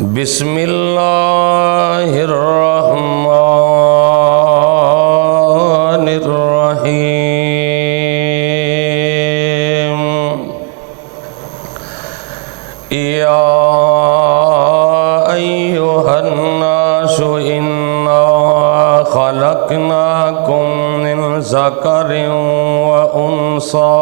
बिस्मिल्लाहिर्रहमानिर्रहीम। या अय्युहन्नासु इन्ना खलक़नाकुम मिन ज़करिन व उन्सा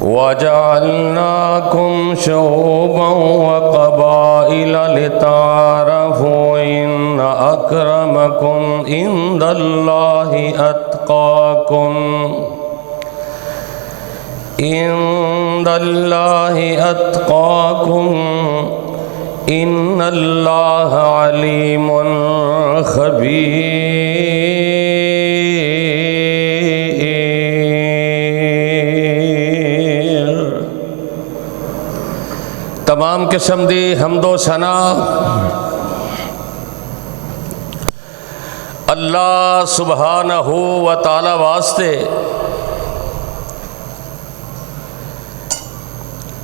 वजअलनाकुम शुऊबन व क़बाइल लिताअरफ़ू इन्न अक्रमकुम इंदल्लाहि अत्क़ाकुम इन्नल्लाह अलीमुन खबीर। तमाम किस्म दी हम्दो सना अल्लाह सुबहानहू व तआला वास्ते,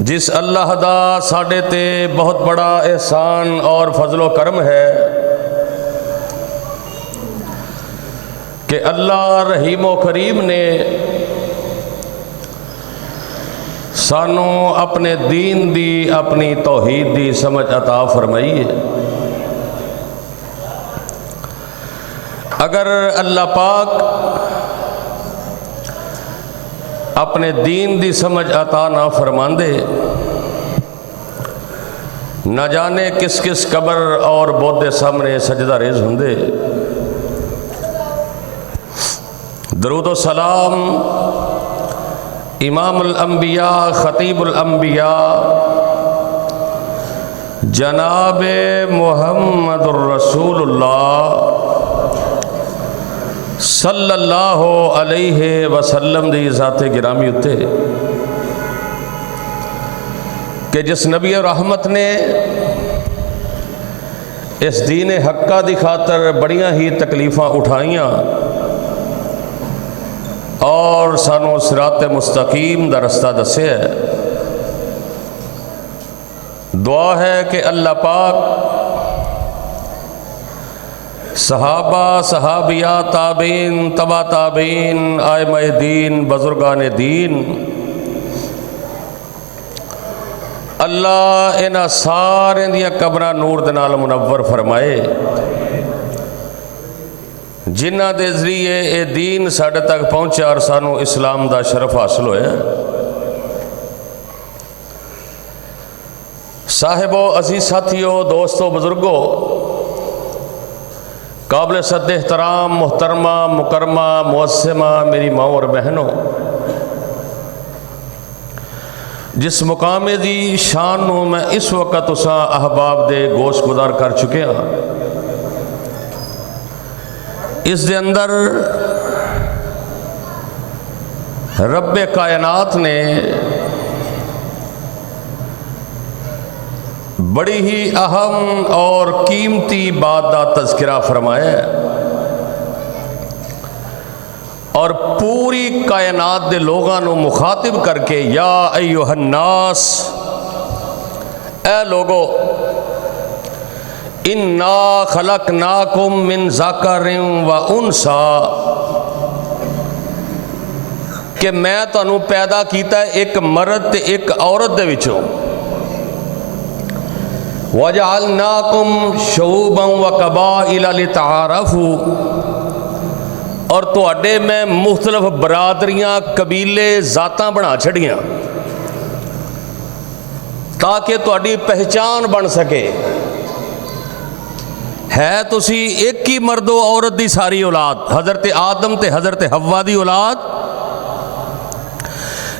जिस अल्लाह दा साडे ते बहुत बड़ा एहसान और फजलो करम है कि अल्लाह रहीम व करीम ने सानू अपने दीन दी, अपनी तौहीद दी समझ अता फरमाई है। अगर अल्लाह पाक अपने दीन दी समझ अता ना फरमांदे, न जाने किस किस कब्र और बौद्धे सामने सजदा रेज होंदे। दरूद व सलाम इमामुल अंबिया खतीबुल अंबिया जनाबे मुहम्मदुर रसूलुल्लाह सल्लल्लाहु अलैहि वसल्लम दी ज़ाते गिरामी उत्ते कि जिस नबी रहमत ने इस दीन हक्का दी खातर बड़ियां ही तकलीफ़ां उठाइयां और सानू सिराते मुस्तकीम दा रस्ता दस्या है। दुआ है कि अल्लाह पाक सहाबा, सहाबिया, ताबीन, तबा ताबीन, आइमाए दीन, बुजुर्गान दीन, अल्लाह इन्हां सारे दियां कब्रां नूर दे नाल मुनव्वर फरमाए, जिन्हां दे जरिए ये दीन साडे तक पहुँचा और सानू इस्लाम दा शरफ हासिल होया। साहिबो, अजीज साथियों, दोस्तों, बुजुर्गों, काबिल सद एहतराम मोहतरमा मुकरमा मुअस्सिमा मेरी माँ और बहनों, जिस मुकामे दी शान नूं मैं इस वक्त तुसां अहबाब दे गोश गुदार कर चुके हाँ, इस दे अंदर रब्बे कायनात ने बड़ी ही अहम और कीमती बात का तज़किरा फरमाया है और पूरी कायनात दे लोगां नूं मुखातिब करके या अय्युहन्नास, ए लोगो, इन्ना खलकनाकुम मिन ज़करिन व उन्सा, कि मैं तुहानू पैदा किया एक मर्द ते एक औरत दे विचों। वजअलनाकुम शुऊबन व क़बाइल लिताअरफ़ू, और तुहाडे मैं मुख्तलिफ बरादरियां, कबीले, जातां बना छड़ियां ताकि तुहाडी पहचान बन सके। है तुसी एक ही मर्दो औरत दी सारी औलाद, हज़रत आदम ते हज़रत हव्वा दी औलाद,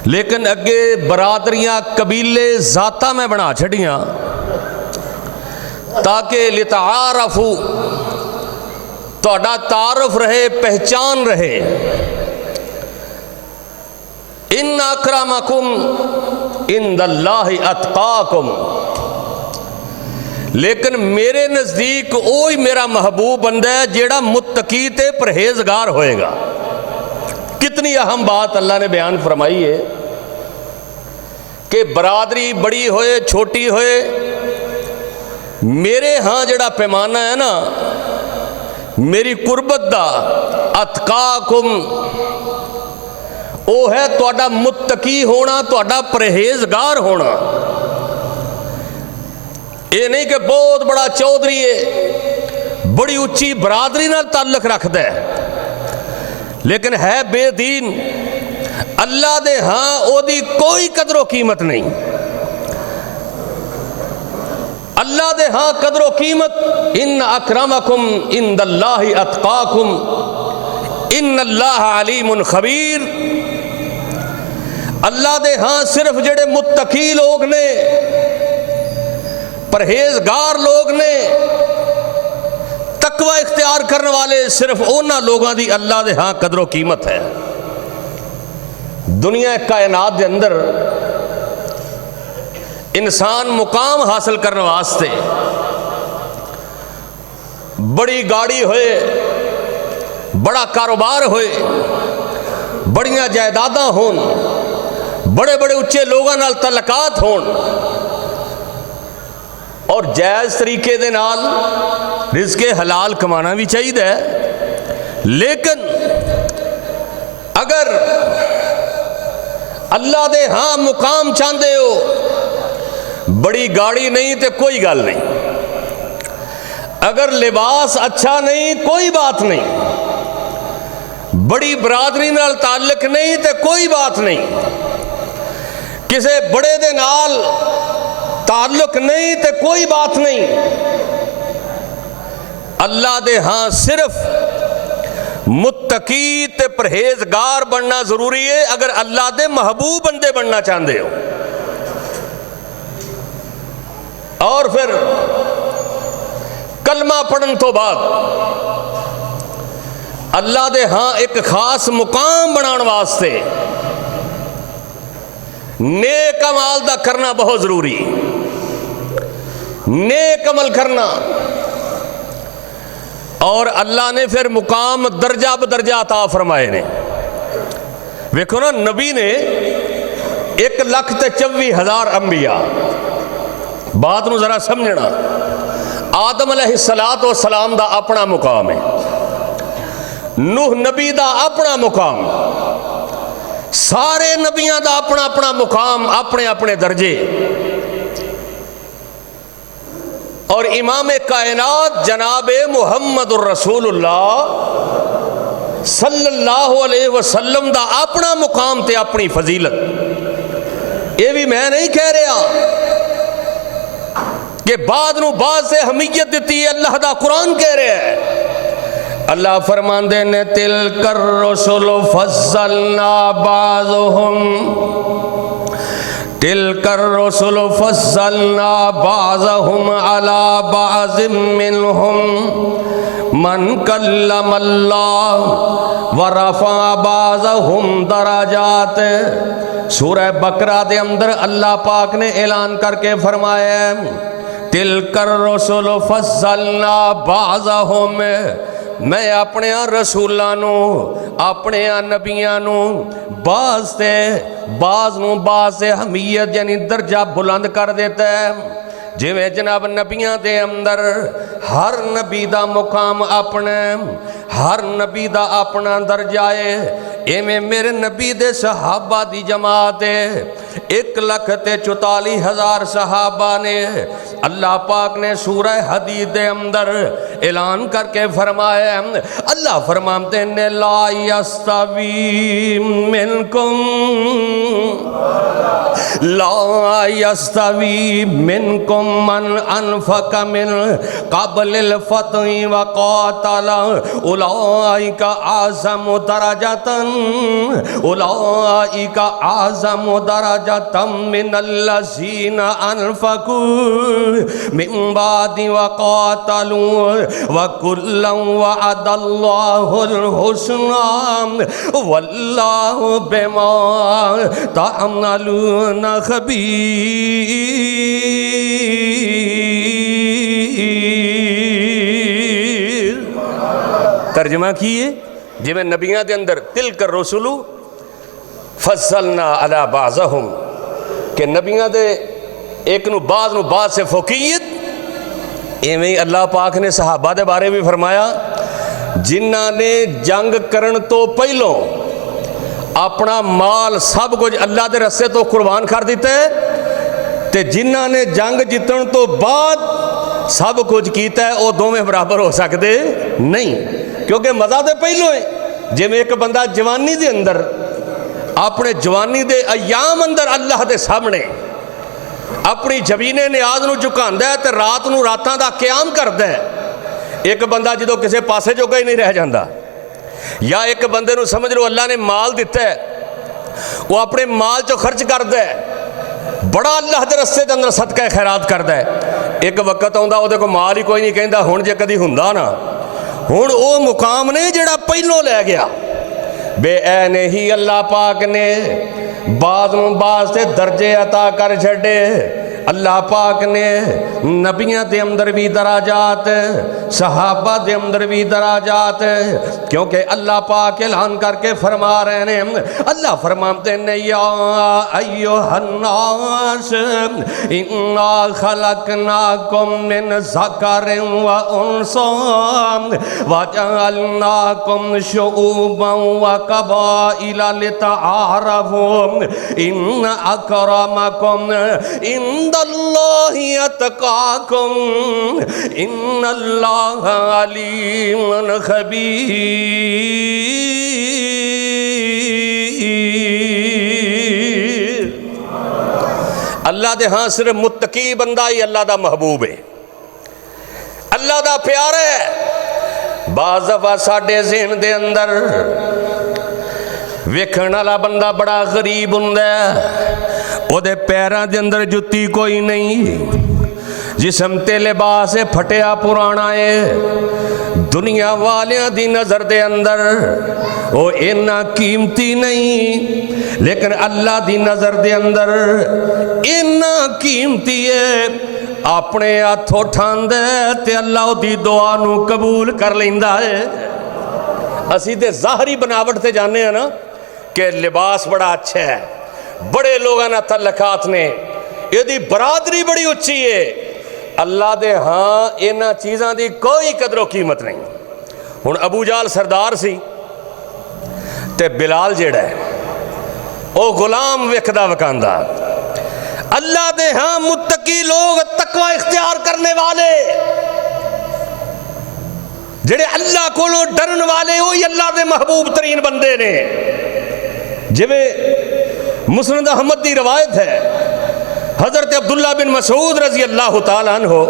लेकिन अगे बरादरियां, कबीले, जातां मैं बना छड़ियां ताकि लिताअरफ़ू, तुहाडा तारुफ रहे, पहचान रहे। इन्ना अक्रमकुम इंदल्लाहि अत्क़ाकुम, लेकिन मेरे नज़दीक वही मेरा महबूब बंदा है जेड़ा मुत्तकी ते परहेजगार होएगा। कितनी अहम बात अल्लाह ने बयान फरमाई है कि बरादरी बड़ी होए छोटी होए, मेरे हाँ जड़ा पैमाना है ना मेरी कुर्बत दा, अतकाकुम वो है तुहाडा मुत्तकी होना, तुहाडा परहेजगार होना। ये नहीं कि बहुत बड़ा चौधरी है, बड़ी उच्ची बरादरी नाल ताल्लुक रखता है, लेकिन है बेदीन, अल्लाह दे हाँ ओदी कोई कदरों कीमत नहीं। अल्लाह दे हाँ कदरों कीमत, इन अकरमकुम इंदल्लाहि अतकाकुम इन्नल्लाह अलीमुन खबीर। अल्लाह दे हाँ सिर्फ जेड़े मुत्तकी लोग ने, परहेजगार लोग ने, तकवा इख्तियार करने वाले, सिर्फ उन्हां लोगों की अल्लाह दे हाँ कदरों कीमत है। दुनिया कायनात के अंदर इंसान मुकाम हासिल करने वास्ते बड़ी गाड़ी होए, बड़ा कारोबार होए, बड़ियां जायदादां होन, बड़े बड़े उच्चे लोगों नाल तल्लकात होन, और जायज़ तरीके दे नाल रिज़्क़े हलाल कमाना भी चाहिए। लेकिन अगर अल्लाह दे हाँ मुकाम चाहते हो, बड़ी गाड़ी नहीं तो कोई गल नहीं, अगर लिबास अच्छा नहीं कोई बात नहीं, बड़ी बरादरी नाल ताल्लुक नहीं तो कोई बात नहीं, किसी बड़े दे नाल ताल्लुक नहीं तो कोई बात नहीं। अल्लाह दे हाँ सिर्फ मुत्तकी ते परहेजगार बनना जरूरी है, अगर अल्लाह दे महबूब बंदे बनना चाहते हो। और फिर कलमा पढ़न तो बाद अल्लाह दे हाँ एक खास मुकाम बनाने वास्ते नेक अमाल दा करना बहुत जरूरी, नेक अमल करना। और अल्लाह ने फिर मुकाम दर्जा बदर्जा अता फरमाए ने। वेखो ना, नबी ने 1,24,000 अंबिया, बात नूं जरा समझना। आदम अलैहिस्सलातो वस्सलाम दा अपना मुकाम है, नूह नबी दा अपना मुकाम, सारे नबियां दा अपना अपना मुकाम, अपने अपने दर्जे। और इमाम कायनात जनाबे मुहम्मदुर रसूलुल्लाह सल्लल्लाहु अलैहि वसल्लम दा अपना मुकाम ते अपनी फजीलत। ये भी मैं नहीं कह रहा कि बाद नूं बाद से हमीयत दी है, अल्लाह दा कुरान कह रहा है। अल्लाह फरमांदे ने तिलकर रसूल फज़्ज़लना बाज़ुहुम, तिलकर रसूल फज़्ज़लना बाज़ुहुम अला बाज़िम मिनहुम मन कल्लमल्लाह व रफ़ा बाज़ुहुम दराजात। सूरह बकरा दे अंदर अल्लाह पाक ने ऐलान करके फरमाया, तिलकर रसूल फज़्ज़लना बाज़ुहुम, मैं अपने रसूलों नू, अपने नबियां नू बाज़ से बाज़ नू बाज़ से हमीयत यानी दर्जा बुलंद कर देता है। जिवें जनाब नबियां दे अंदर हर नबी दा मुकाम अपने, हर नबी दा अपना दर्जा है, इवें मेरे नबी दे सहाबा दी जमात है 1,44,000 सहाबा ने। अल्लाह पाक ने सूरह हदीद दे अंदर ऐलान करके फरमाया, अल्लाह फरमाते ने ला यस्तवी मिनकुम, ला यस्तवी मिनकुम मन अनफक मिन क़ब्लिल फ़त्हि व क़ातल उलाइका आज़मु दरजतन, उलाइका आज़मु दरजतम मिनल्लज़ीना अनफ़क़ू मिन बादि व क़ातलू व कुल्लन वअदल्लाहुल हुस्ना वल्लाहु बिमा तअमलून खबीर। तर्जमा किए जिमें नबियां के अंदर तिलकर रसूलु फज़्ज़लना अला बाज़हुम, कि नबियां दे एक नू बाद से फौकीयत, इवें ही अल्लाह पाक ने सहाबा दे बारे भी फरमाया जिन्हां ने जंग करन तो पहलों अपना माल सब कुछ अल्लाह के रस्ते तो कुर्बान कर दिता है, ते जिन्हां ने जंग जितन तो बाद सब कुछ किया है, वो दोवें बराबर हो सकते नहीं, क्योंकि मज़ा तो पहलों है। जिवें एक बंदा जवानी के अंदर अपने जवानी के अयाम अंदर अल्लाह के सामने अपनी जबीने नियाज नूं झुकांदा है, तो रात नूं रातां दा क़याम करदा है। एक बंदा जो किसी पासे जोगा ही नहीं रह जाता, या एक बंदे नूं समझ लो अल्लाह ने माल दिता है, वो अपने माल चो खर्च करता है, बड़ा अल्लाह के रस्ते के अंदर सदका खैरात करता है। एक वक्त आता वो को माल ही कोई नहीं कहता, हुण जे कदी हुंदा ना, हुण वो मुकाम ने जिहड़ा पहलों लै गया बे ऐ नहीं अल्लाह पाक ने बाद से दर्जे अता कर छड़े। अल्लाह पाक ने नबियां के अंदर भी दराजात, सहाबा के अंदर भी दराजात, क्योंकि अल्लाह पाक ऐलान करके फरमा रहे हैं। अल्लाह फरमाते ने या अय्युहन्नास इन्ना खलकनाकुम मिन ज़करिन व उन्सा व जअलनाकुम शुऊबन व कबाइला लितआरफू इन्न अकरमकुम इंदल्लाहि अतकाकुम इन्नल्लाह अलीमुन खबीर। अल्लाह दे हाँ सिर्फ मुत्तकी बंदा ही अल्लाह दा महबूब है, अल्लाह दा प्यार है। बाज़ दफा साडे ज़हन दे अंदर वेखण वाला बंदा बड़ा गरीब हुंदा है, ओदे पैरां दे अंदर जुत्ती कोई नहीं, जिस्म ते लिबास फटिया पुराना है। दुनिया वालियां दी नज़र दे अंदर वो इन्ना कीमती नहीं, लेकिन अल्लाह दी नज़र दे अंदर इन्ना कीमती है। अपने हथ उठांदा ते अल्लाह दी दुआ नूं कबूल कर लैंदा है। असीं ते ज़ाहरी बनावट ते जाने हैं ना कि लिबास बड़ा अच्छा है, बड़े लोगों ने तल्लकात ने, यदि बरादरी बड़ी उच्ची है। अल्लाह दे हाँ इन्हां चीज़ां दी कोई कदरों कीमत नहीं। हुण अबू जाल सरदार सी ते बिलाल जेड़ा है वो गुलाम विकदा वकांदा। अल्लाह दे हाँ मुत्तकी लोग, तकवा इख्तियार करने वाले, जेड़े अल्लाह कोलों डरन वाले, वही अल्लाह दे महबूब तरीन बंदे ने। जिवें मुस्नद अहमद की रवायत है, हज़रत अब्दुल्ला बिन मसूद रजी अल्लाह तआला अन्हु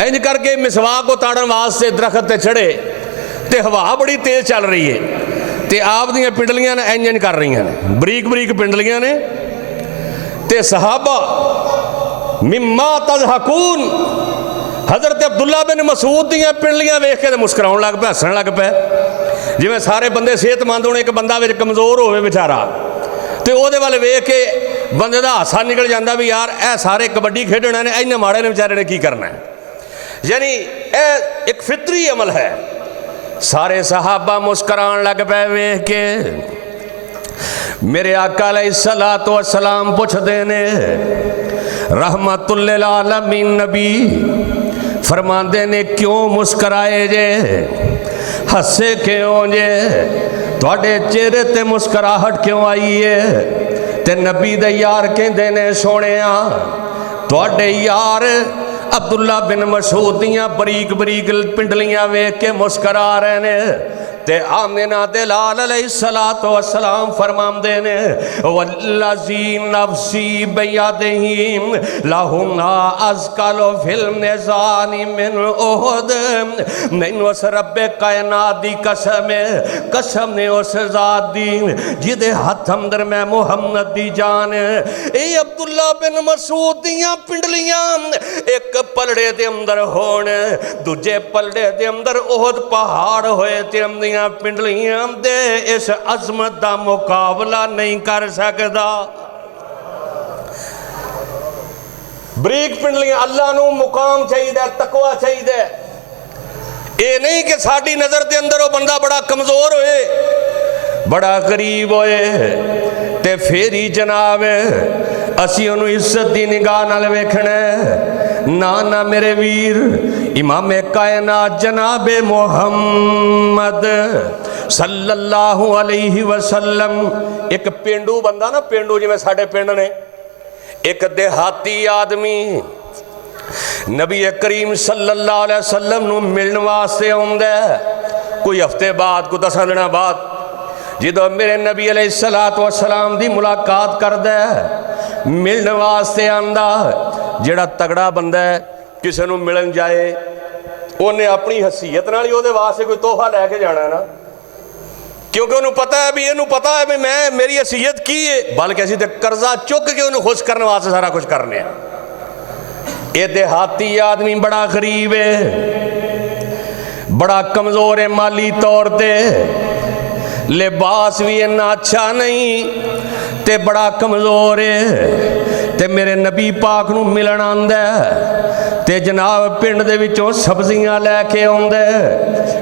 इंज करके मिसवाक उताड़न वास्ते दरख्त ते चढ़े, ते हवा बड़ी तेज चल रही है, ते आप दियां पिंडलियां ने इंज कर रही ने, बरीक बरीक पिंडलियां ने, ते सहाबा मिम्मा तज़हकून, हज़रत अब्दुल्ला बिन मसूद दियां पिंडलियां वेख के मुस्कुराउण लग पे, हसन लग पे। जिवें सारे बंदे सेहतमंद होने, एक बंदा विच कमज़ोर होवे बेचारा, तो वो वाल वेख के बंदे का हासा निकल जाता भी यार ए सारे कबड्डी खेडना ने, इन्ने माड़े ने बेचारे ने की करना है। यानी यह एक फितरी अमल है। सारे सहाबा मुस्कुरान लग पे वेख के। मेरे आका अलैहिस्सलातु वस्सलाम पुछदे ने, रहमतुल लिल आलमीन नबी फरमांदे ने क्यों मुस्कुराए जे, हसे क्यों जे, तुहाडे चेहरे ते मुस्कुराहट क्यों आई है। ते नबी दे यार कहंदे ने सोहणिया तुहाडे यार अब्दुल्ला बिन मसूद दियां बरीक बरीक पिंडलियां वेख के मुस्कुरा रहे ने। ते आमिना दे लाल अलैहिस्सलातु वस्सलाम फरमांदे ने, वल्लज़ी नफ्सी बियदिही लहुमा अज़कलु फिल मिज़ानी मिन उहुद। मैनू उस रब्बे कायनात दी कसम है, कसम ने उस ज़ात दी जिहदे हथ अंदर मैं मुहम्मद दी जान। ए अब्दुल्ला बिन मसूद दियां पिंडलियां एक पलड़े दे अंदर होण, दूजे पलड़े दे अंदर उहुद पहाड़ होए, ते अंदियां पिंडलियां दे इस अजमत दा मुकाबला नहीं कर सकदा। बरीक पिंडलियां, अल्लाह नू मुकाम चाहिए, तकवा चाहिए। ये नहीं कि साड़ी नज़र के अंदर वो बंदा बड़ा कमज़ोर होए, बड़ा गरीब होए, ते फिर ही जनाब असी उन्होंने इज्जत की निगाह नाल वेखना ना ना मेरे वीर। इमामे कायनात जनाबे मुहम्मद सल्लल्लाहु अलैहि वसल्लम, एक पेंडू बंदा ना, पेंडू जिवें साडे पिंड ने, एक देहाती आदमी नबी करीम सल्लल्लाहु अलैहि वसल्लम नूं मिलण वास्ते आउंदा कोई हफ्ते बाद, कोई 10 दिन बाद। जो मेरे नबी अलैहिस्सलातु वस्सलाम दी मुलाकात करदा मिलण वास्ते आंदा, जिहड़ा तगड़ा बंदा है किसी नूं मिलन जाए उन्हें अपनी हसीयत नाल ही उहदे वास्ते कोई तोहफा लैके जाना ना, क्योंकि उन्होंने पता है भी, इनू पता है भी मैं मेरी हसीयत की है, बल्कि असीं ते कर्जा चुक के उन्हें खुश करने वास्ते सारा कुछ करने। ये देहाती आदमी बड़ा गरीब है, बड़ा कमज़ोर है माली तौर पर, लिबास भी इन्ना अच्छा नहीं, ते बड़ा कमज़ोर है। ते मेरे नबी पाक नूं मिलन आंदा ते जनाब पिंड दे विचों सब्जियां लैके आउंदा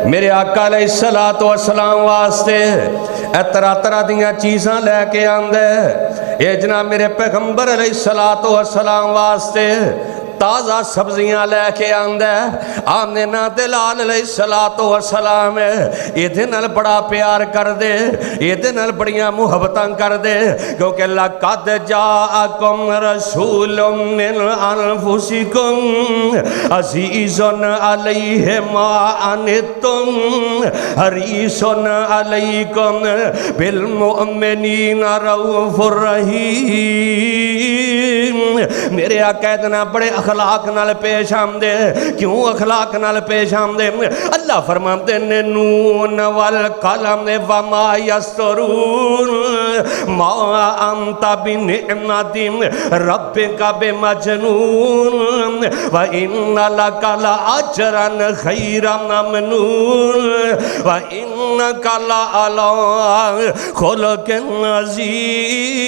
मेरे आका अलैहिस्सलातु वस्सलाम वास्ते, तरह तरह दियां चीज़ां लैके आंदा। ये जनाब मेरे पैगंबर अलैहिस्सलातु वस्सलाम वास्ते ताज़ा सब्जियां लैके आंदा। आमिना दे लाल अलैहिस्सलातु वस्सलाम इहदे नाल बड़ा प्यार कर दे, इहदे नाल बड़ियां मुहब्बतां कर दे, क्योंकि लक़द जाअकुम रसूलुम मिन अनफुसिकुम अज़ीज़ुन अलैहि मा अनित्तुम हरीसुन अलैकुम बिल मुमिनीना रऊफ़ुर रहीम। मेरे आका इतना बड़े अखलाक नाल पेश आमदे। क्यों अखलाक नाल पेश आमदे? अल्लाह फरमाते ने नून वल कलम वमा यस्तरून मा अंता बिनिअमति रब्बिका बिमजनून व इन्ना लका लअजरन खैरम ममनून व इन्नका लअला खुलुकिन अज़ीम।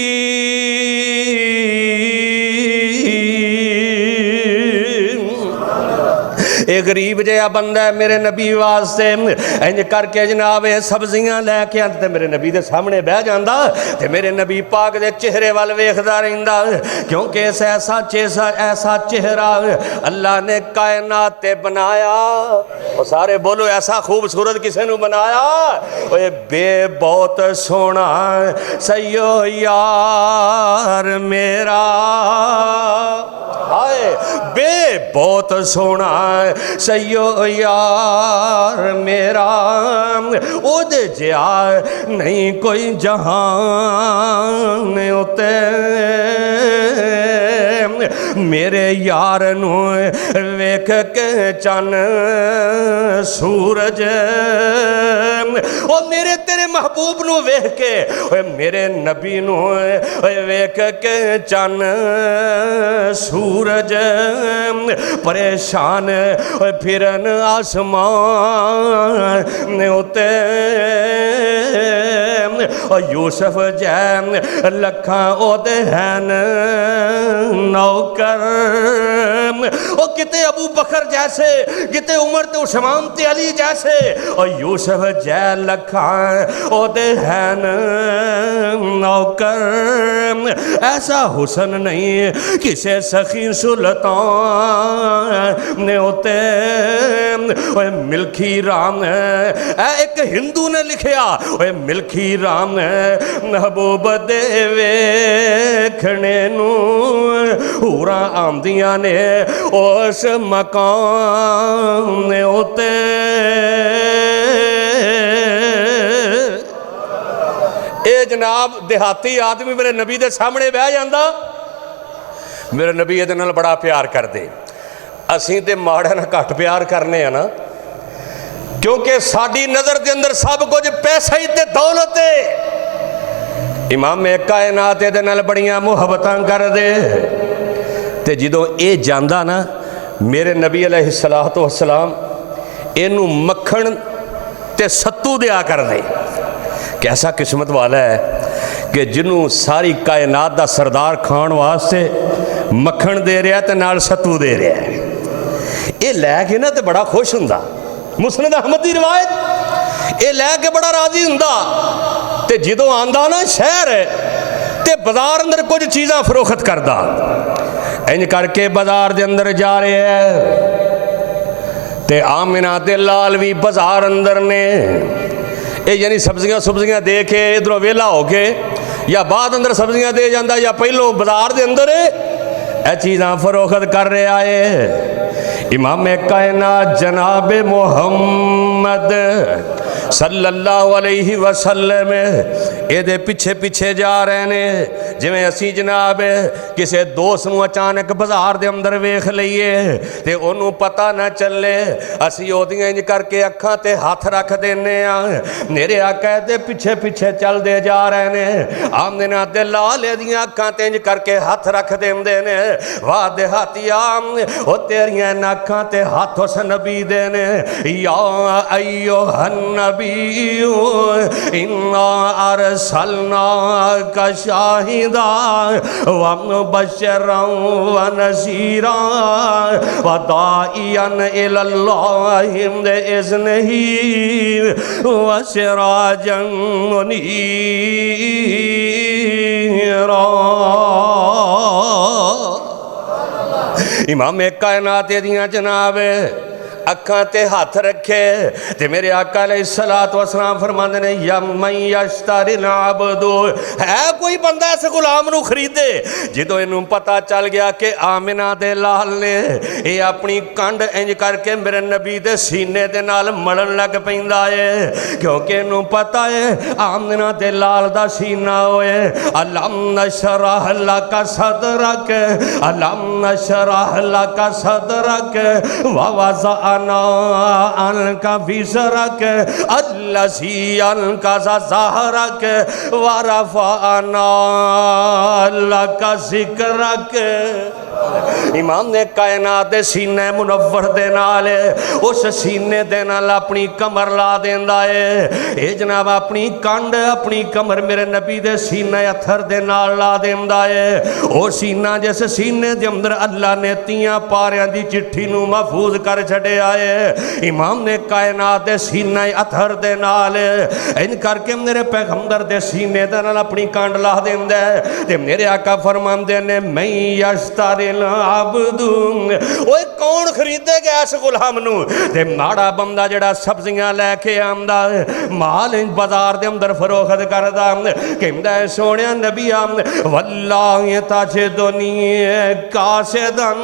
एक गरीब जहा बंदा है मेरे नबी वास्ते इंज करके जनाब सब्जियां लैके आंदा, मेरे नबी के सामने बह जाता ते मेरे नबी पाक दे चेहरे वाल वेखदा रहिंदा, क्योंकि ऐसा चेहरा अल्लाह ने कायनात ते बनाया। और सारे बोलो ऐसा खूबसूरत किसी ने बनाया? ओए बे बहुत सोना सैयो यार मेरा, हाय बे बहुत सोना सैयो यार मेरा, ओदे जिहा नहीं कोई जहान उते। मेरे यार नू वेख के चन सूरज, ओ मेरे तेरे महबूब नू वेख के, मेरे नबी नू वेख के चन सूरज परेशान फिरन आसमान उते। यूसुफ जैन लखा ओदे हैन नौकर, ओ किते अबू बकर जैसे, किते उमर ते उस्मान ते अली जैसे, और यूसुफ जैन लखा ओदे हैन नौकर। ऐसा हुसन नहीं किसे सखी सुल्तान ने होते। मिल्खी राम एक हिंदू ने लिखिया, मिल्खी राम महबूब दे वेखने नू हूरा आंदियां ने उस मकान ने होते। ये जनाब देहाती आदमी मेरे नबी दे सामने बह जाता, मेरे नबी ये नाल बड़ा प्यार करते। असीं ते माड़ा ना घट प्यार करने हैं ना, क्योंकि साडी नज़र के अंदर सब कुछ पैसा ही ते दौलत है। इमामे कायनात दे नाल बड़ियां मुहब्बतां कर दे। ते जदों ये जांदा ना मेरे नबी अलैहिस्सलातु वस्सलाम इनू मक्खन ते सत्तू दिया कर दे। कैसा किस्मत वाला है कि जिन्हों सारी कायनात दा सरदार खाण वास्ते मक्खन दे रहा ते नाल सत्तू दे रहा है। ये लैके ना तो बड़ा खुश हुंदा। मुस्नद अहमद की रिवायत, ये लैके बड़ा राजी हुंदा। ते जदों आंदा ना शहर ते ते बाजार अंदर कुछ चीज़ां फरोख्त करदा। इंज करके बाजार के अंदर जा रहे है ते आमिना ते लाल भी बाजार अंदर ने, ये यानी सब्जियां सुब्जियां दे के इधरों वेला हो के या बाद अंदर सब्जियां दे जाता या पहलों बाजार के अंदर ये चीज़ां फरोख्त कर रहा है। इमाम कायनात जनाब मुहम्मद सल्लल्लाहु अलैहि वसल्लम ये पिछे पिछे जा रहे ने, जिमें असी जनाब किसी दोस्त नूं अचानक बाजार के अंदर वेख लीए तो उन्होंने पता ना चले, असी ओदियां इंज करके अखां ते हाथ रख देने आ। मेरे आका दे पिछे पिछे चलते जा रहे ने, आमदिना ते लाल दियां अखां ते इंज करके हाथ रख देंदे ने। वाह देहातिया ओ तेरियां अखां ते हाथ उस नबी दे ने। या अय्युहन नबी इन्ना अरसलनाका शाहिदा व मुबश्शिरन व नज़ीरा व दाइयन इलल्लाहि बिइज़्निही व सिराजन मुनीरा। इमाम कायनात दियां जनाब अखां ते हाथ रखे ते मेरे आका अलैहिस्सलातु वस्सलाम फरमांदे ने या मन यश्तरिल अब्दु, है कोई बंदा इस गुलाम नूं खरीदे। जदों इनू पता चल गया कि आमिना दे लाल ने ये अपनी कंड इंज करके मेरे नबी दे सीने दे नाल मलण लग पैंदा है, क्योंकि इनू पता है आमिना दे लाल दा सीना होए। अलम नशरह लका सदरक, अलम नशरह लका सदरक व वज़अना अनका विज़रक अल्लज़ी अनका ज़हरक व रफ़अना लका ज़िक्रक। इमाम ने कायनात दे सीने मुनव्वर दे नाल उस सीने दे नाल अपनी कमर ला देंदा है। ये जनाब अपनी कंड अपनी कमर मेरे नबी दे सीने अथर दे नाल ला देंदा है। वो सीना जिस सीने दे अंदर अल्लाह ने 3 पारियां दी चिट्ठी नूं महफूज कर छड़िया है। इमाम ने कायनात दे सीने अथर दे नाल इन करके मेरे पैगंबर दे सीने दे नाल अपनी कंड ला देंदा है। ते मेरे आका फरमांदे ने मैं यश्तरिल अब्दु, ओए कौन खरीदेगा इस गुलाम नूं। ते माड़ा बंदा जड़ा सब्जियां लैके आंदा माल बाजार दे अंदर फरोख्त करदा कहंदा है सोहणिया नबिया वल्लाहि ताजिदुनी कासिदन,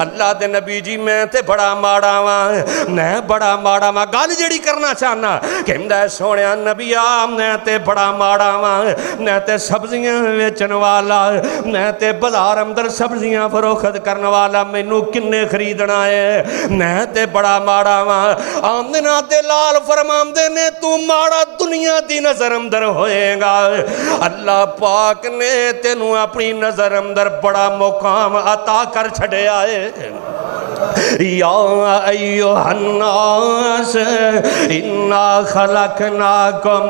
अल्लाह दे नबी जी मैं ते बड़ा माड़ा वां, मैं बड़ा माड़ा वां, गल जेड़ी करना चाहना। कहंदा है सोहणिया नबिया मैं ते बड़ा माड़ा वां, मैं ते सब्जियां बेचण वाला, मैं ते बाजार अंदर सब्जियां फरोख्त करने वाला, मैनू किन्ने खरीदना है, मैं ते बड़ा माड़ा वां। आमदिना ते लाल फरमांदे ने तू माड़ा दुनिया दी नजर अंदर होएगा, अल्लाह पाक ने तेनू अपनी नजर अंदर बड़ा मुकाम अता कर छड़िया है। या अय्युहन्नास इन्ना खलकनाकुम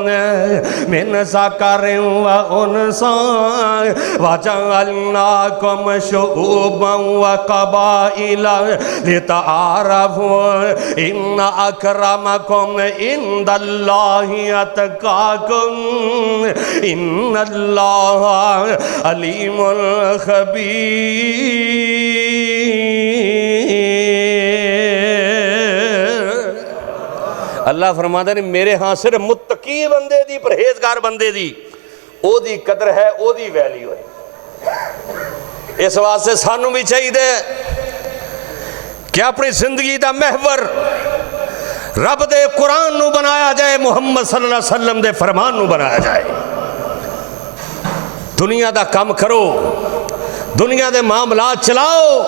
मिन ज़करिन व उन्सा व जअलनाकुम शुऊबन व क़बाइला लितआरफू इन्न अकरमकुम इंदल्लाहि अतकाकुम इन्नल्लाह अलीमुल खबीर। अल्लाह फरमाता ने मेरे हाँ सिर्फ मुत्तकी बंदे दी परहेजगार बंदे दी ओदी कदर है, ओदी वैल्यू है। इस वास्ते सानू भी चाहिए कि अपनी जिंदगी का महवर रब दे कुरान नू बनाया जाए, मुहम्मद सल्लल्लाहु अलैहि वसल्लम दे फरमान नू बनाया जाए। दुनिया का काम करो, दुनिया के मामलात चलाओ,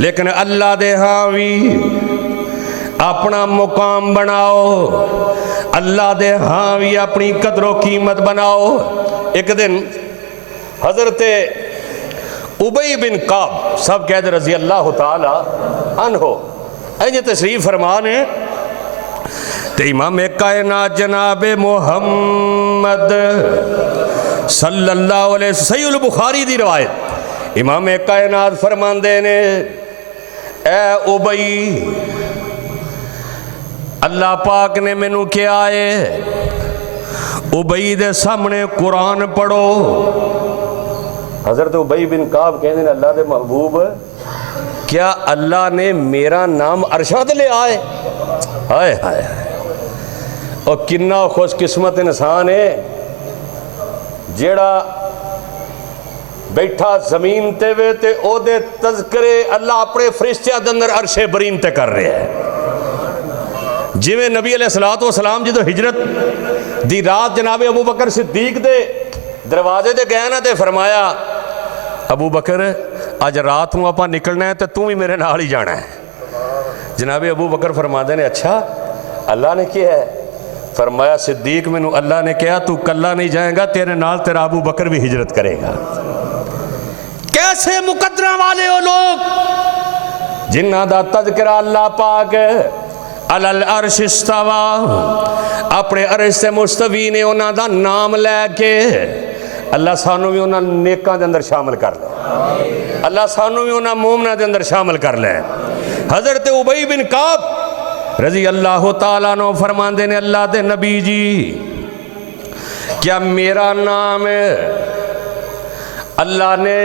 लेकिन अल्लाह दे हाँ भी अपना मुकाम बनाओ, अल्लाह दे हाँ भी अपनी कदरों कीमत बनाओ। एक दिन हजरत उबई बिन काब सब कहते रजी अल्लाह ताला अन्हो इंज तशरीफ फरमान है। तो इमाम कायनात जनाब मुहम्मद सल्लल्लाहु अलैहि सहीह बुखारी दी रवायत इमाम कायनात फरमांदे ने ए उबई अल्लाह पाक ने मैनू क्या है उबई दे सामने कुरान पढ़ो। हज़रत उबई बिन काब कहते अल्लाह दे महबूब क्या अल्लाह ने मेरा नाम अरशा ते ले आए? हाय हाय, और किन्ना खुशकिस्मत इंसान है जेड़ा बैठा जमीन ते वे ते ओदे तज़किरे अल्लाह अपने फरिश्तियां दे अंदर अरशे बरीन ते कर रहा है। जिवें नबी अलैहिस्सलातु वस्सलाम जो हिजरत दी रात जनाबे अबू बकर सिद्दीक दे दरवाजे ते गए ना ते फरमाया अबू बकर अज रात को आपां निकलना है तो तू भी मेरे नाल ही जाना है। जनाबे अबू बकर फरमाते ने अच्छा अल्लाह ने किया है? फरमाया सिद्दीक मैनू अल्लाह ने कहा तू कल्ला नहीं जाएगा, तेरे नाल तेरा अबू बकर भी हिजरत करेगा। कैसे मुकद्दरा वाले हो लोग जिन्हां दा तज़किरा अल्लाह पाक अलल अर्श इस्तवा अपने अर्श से मुस्तवी ने उन्हां दा नाम लैके अल्लाह सानू भी उन्हां नेकां दे अंदर शामिल कर ले, अल्लाह सानू भी उन्हां मोमनां दे अंदर शामिल कर ले। हज़रत उबई बिन काब रजी अल्लाह ताला नो फरमाते ने अल्लाह दे नबी जी क्या मेरा नाम अल्लाह ने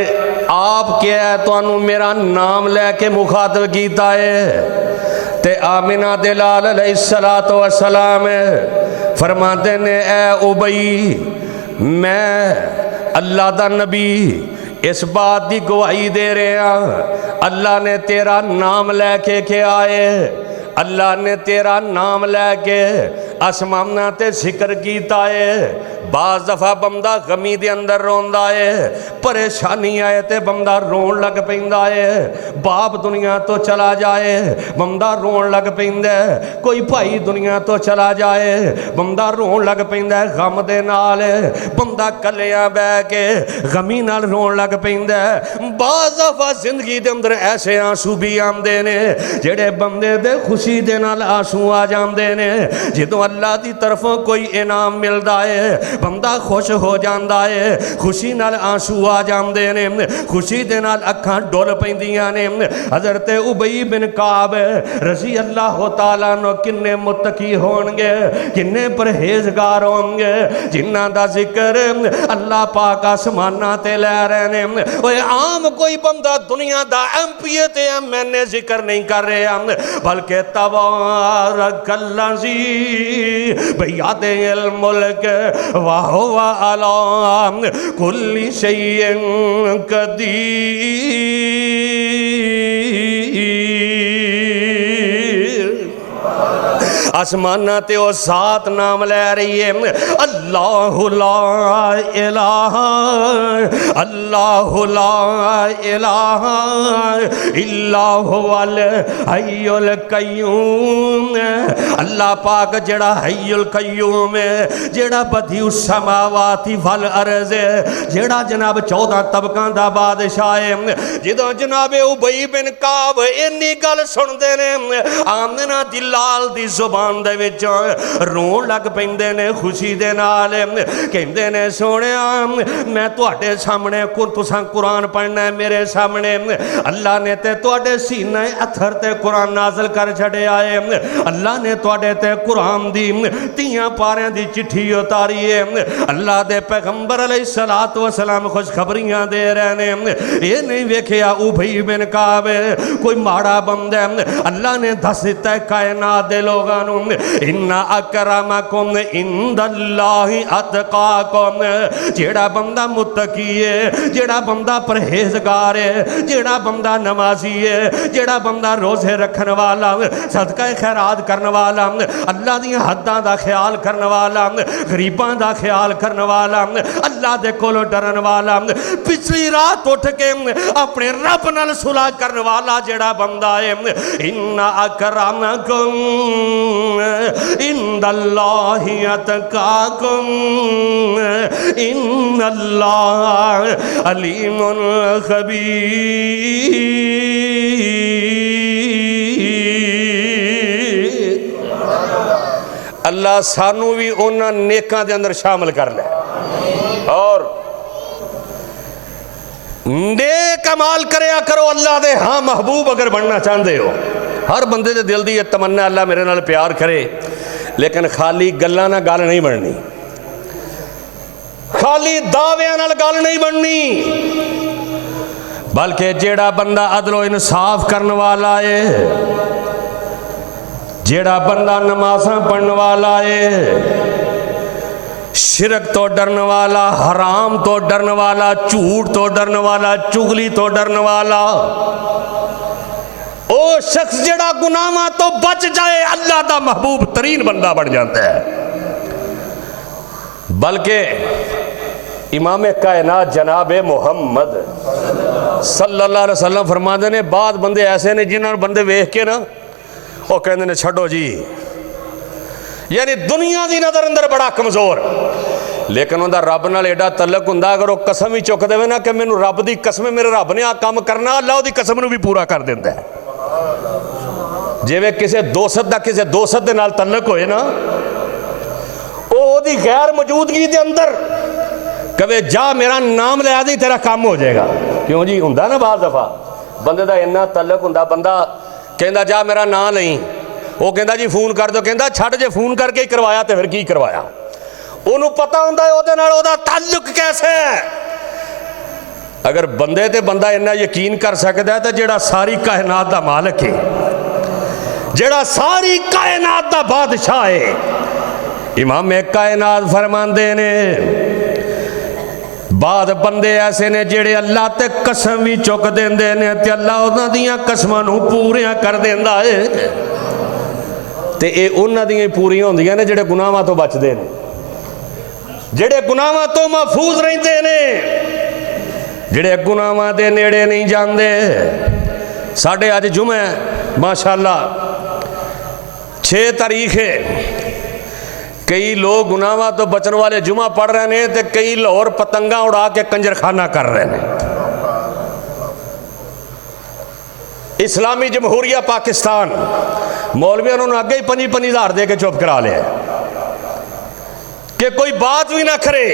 आप क्या है तो मेरा नाम लैके मुखातब किया है। ते आमिना दे लाल अलैहिस्सलातु वस्सलाम फरमाते ने ए उबई मैं अल्लाह दा नबी इस बात की गवाही दे रहा अल्लाह ने तेरा नाम लैके क्या आए, अल्लाह ने तेरा नाम लैके आसमाना ते जिक्र किया है। बाज़ दफ़ा बंदा गमी दे अंदर रोंदा है, परेशानी आए तो बंदा रोन लग पैंदा है। बाप दुनिया तो चला जाए बंदा रोन लग पैंदा है, कोई भाई दुनिया तो चला जाए बंदा रोन लग पैंदा है। गम दे नाल बंदा कलिया बह के गमी नाल रोन लग पैंदा है। बाज़ दफ़ा जिंदगी दे अंदर ऐसे आंसू भी आंदे ने जेड़े बंदे दे खुशी दे नाल आंसू आ जांदे ने। जदों अल्लाह की तरफों कोई इनाम मिलता है बंदा खुश हो जाता है, खुशी नाल आंसू आ जाते ने, खुशी दे नाल अखां डुल पैंदियां ने। हज़रत उबई बिन काब रज़ी अल्लाह तआला नो किन्ने मुत्तकी होणगे, किन्ने परहेजगार होणगे जिन्हां दा जिक्र अल्लाह पाक आसमानां ते लै रहे ने। ओए आम कोई बंदा दुनिया दा एमपीए ते एमएनए जिक्र नहीं कर रहा बल्कि तबारकल्लज़ी बियदिहिल मुल्क वहुव अला कुल्ली शैइन कदीर। आसमाना ते ओ सात नाम लै रही है अल्लाहु ला इलाहा अल्लाहु ला इलाहा इल्ला हुवल हय्युल कय्यूम। अल्लाह पाक जड़ा हय्युल कय्यूम है, जड़ा बदिउस समावाति वल अर्ज़ है, जड़ा जनाब 14 तबकां दा बादशाह है। जदों जनाबे उबई बिन काब इन्नी गल सुनदे ने आमना दी लाल दी जुबान दे विच रोण लग पैंदे ने खुशी दे नाल। कहंदे ने सोहणिया मैं तुहाडे सामने तुसां कुरान पढ़ना है मेरे सामने, अल्लाह ने ते तुहाडे सीने अथर ते कुरान नाज़िल कर छड़िया है। अल्लाह ने तुहाडे ते कुरान दी 30 पारियां दी चिट्ठी उतारी है। अल्लाह दे पैगंबर अलैहिस्सलातु वस्सलाम खुशखबरियां दे रहे ने। ये नहीं वेखिया उबई बिन काब कोई माड़ा बंदा है, अल्लाह ने दस दिता है कायनात दे लोगां नूं इन्ना अकरमकुम इंदल्लाहि अतकाकुम। जेड़ा बंदा मुत्तकी है, जेड़ा बंदा परहेजगार है, जेड़ा बंदा नमाजी है, जेड़ा बंदा रोजे रखने वाला, सदका खैरात करने वाला, अल्लाह दी हद्दां दा ख्याल करने वाला, गरीबां दा ख्याल करने वाला, अल्लाह दे कोलों डरन वाला, पिछली रात उठ के अपने रब नाल सुलह करने वाला जेड़ा बंदा है इन्ना अकरमकुम इंदल्लाहि अतकाकुम इन्नल्लाह अलीमुन खबीर। अल्लाह सानू भी उन्हां नेकां दे अंदर शामिल कर ले और नेक अमाल करया करो अल्लाह दे। हाँ महबूब अगर बनना चाहते हो, हर बंदे दे दिल दी तमन्ना अल्लाह मेरे नाल प्यार करे, लेकिन खाली गल्लां नाल गल नहीं बननी। खाली दावियां नाल गल नहीं बननी, बल्कि जेड़ा बंदा अदलो इंसाफ करने वाला है, जेड़ा बंदा नमाज़ां पढ़ने वाला है, शिरक तो डरने वाला, हराम तो डरने वाला, झूठ तो डरने वाला, चुगली तो डरने वाला, ओ शख्स जेड़ा गुनाहां तो बच जाए अल्लाह दा महबूब तरीन बंदा बन जाता है। बल्कि इमाम कायनात जनाब मुहम्मद सल्लल्लाहु अलैहि वसल्लम फरमाते ने, बाद बंदे ऐसे ने जिन्होंने बंदे वेख के ना वो कहते ने छड्डो जी, यानी दुनिया की नज़र अंदर बड़ा कमज़ोर, लेकिन उनका रब नाल एडा तलक हुंदा, अगर वह कसम ही चुक देवे ना कि मैनू रब की कसम, मेरे रब ने आ काम करना, अल्लाह उसकी कसम नूं भी पूरा कर देंदा है। जिवें किसी दोस्त का किसी दोस्त दे नाल तलक होए ना, ओदी गैर मौजूदगी के अंदर कवे जा मेरा नाम लिया दी तेरा काम हो जाएगा। क्यों जी, हुंदा ना बाज़ दफ़ा बंदे दा इन्ना तलक हुंदा, बंदा कहंदा जा मेरा नाम लई, वो कहता जी फोन कर दो, कहता छड़ जे फोन करके ही करवाया तो फिर की करवाया। उन्होंने पता होंदा है ओहदे नाल ओहदा ताल्लुक कैसे है। अगर बंदे ते बंदा इन्ना यकीन कर सकता है तो जेड़ा सारी कायनात दा मालिक है, जेड़ा सारी कायनात दा बादशाह है, इमाम कायनात फरमांदे ने बाद बंदे ऐसे ने जेड़े अल्लाह ते कसम भी चुक देंदे ने ते अल्लाह उन्हां दियां कसमां नूं पूरियां कर देंदा है, ते ये उन्हां दियां पूरियां होंदियां ने जेड़े गुनाहां तो बचदे ने, जेड़े गुनाहां तो महफूज रहिंदे ने, जेड़े गुनाहां दे नेड़े नहीं जांदे। साडे अज जुमे माशाअल्लाह 6 तारीख है, कई लोग गुनाहां तो बचन वाले जुमा पढ़ रहे हैं तो कई लाहौर पतंगा उड़ा के कंजरखाना कर रहे हैं। इस्लामी जमहूरिया पाकिस्तान मौलवियों उन्होंने अगे ही 5-5 हज़ार दे के चुप करा लिया कि कोई बात भी ना करे।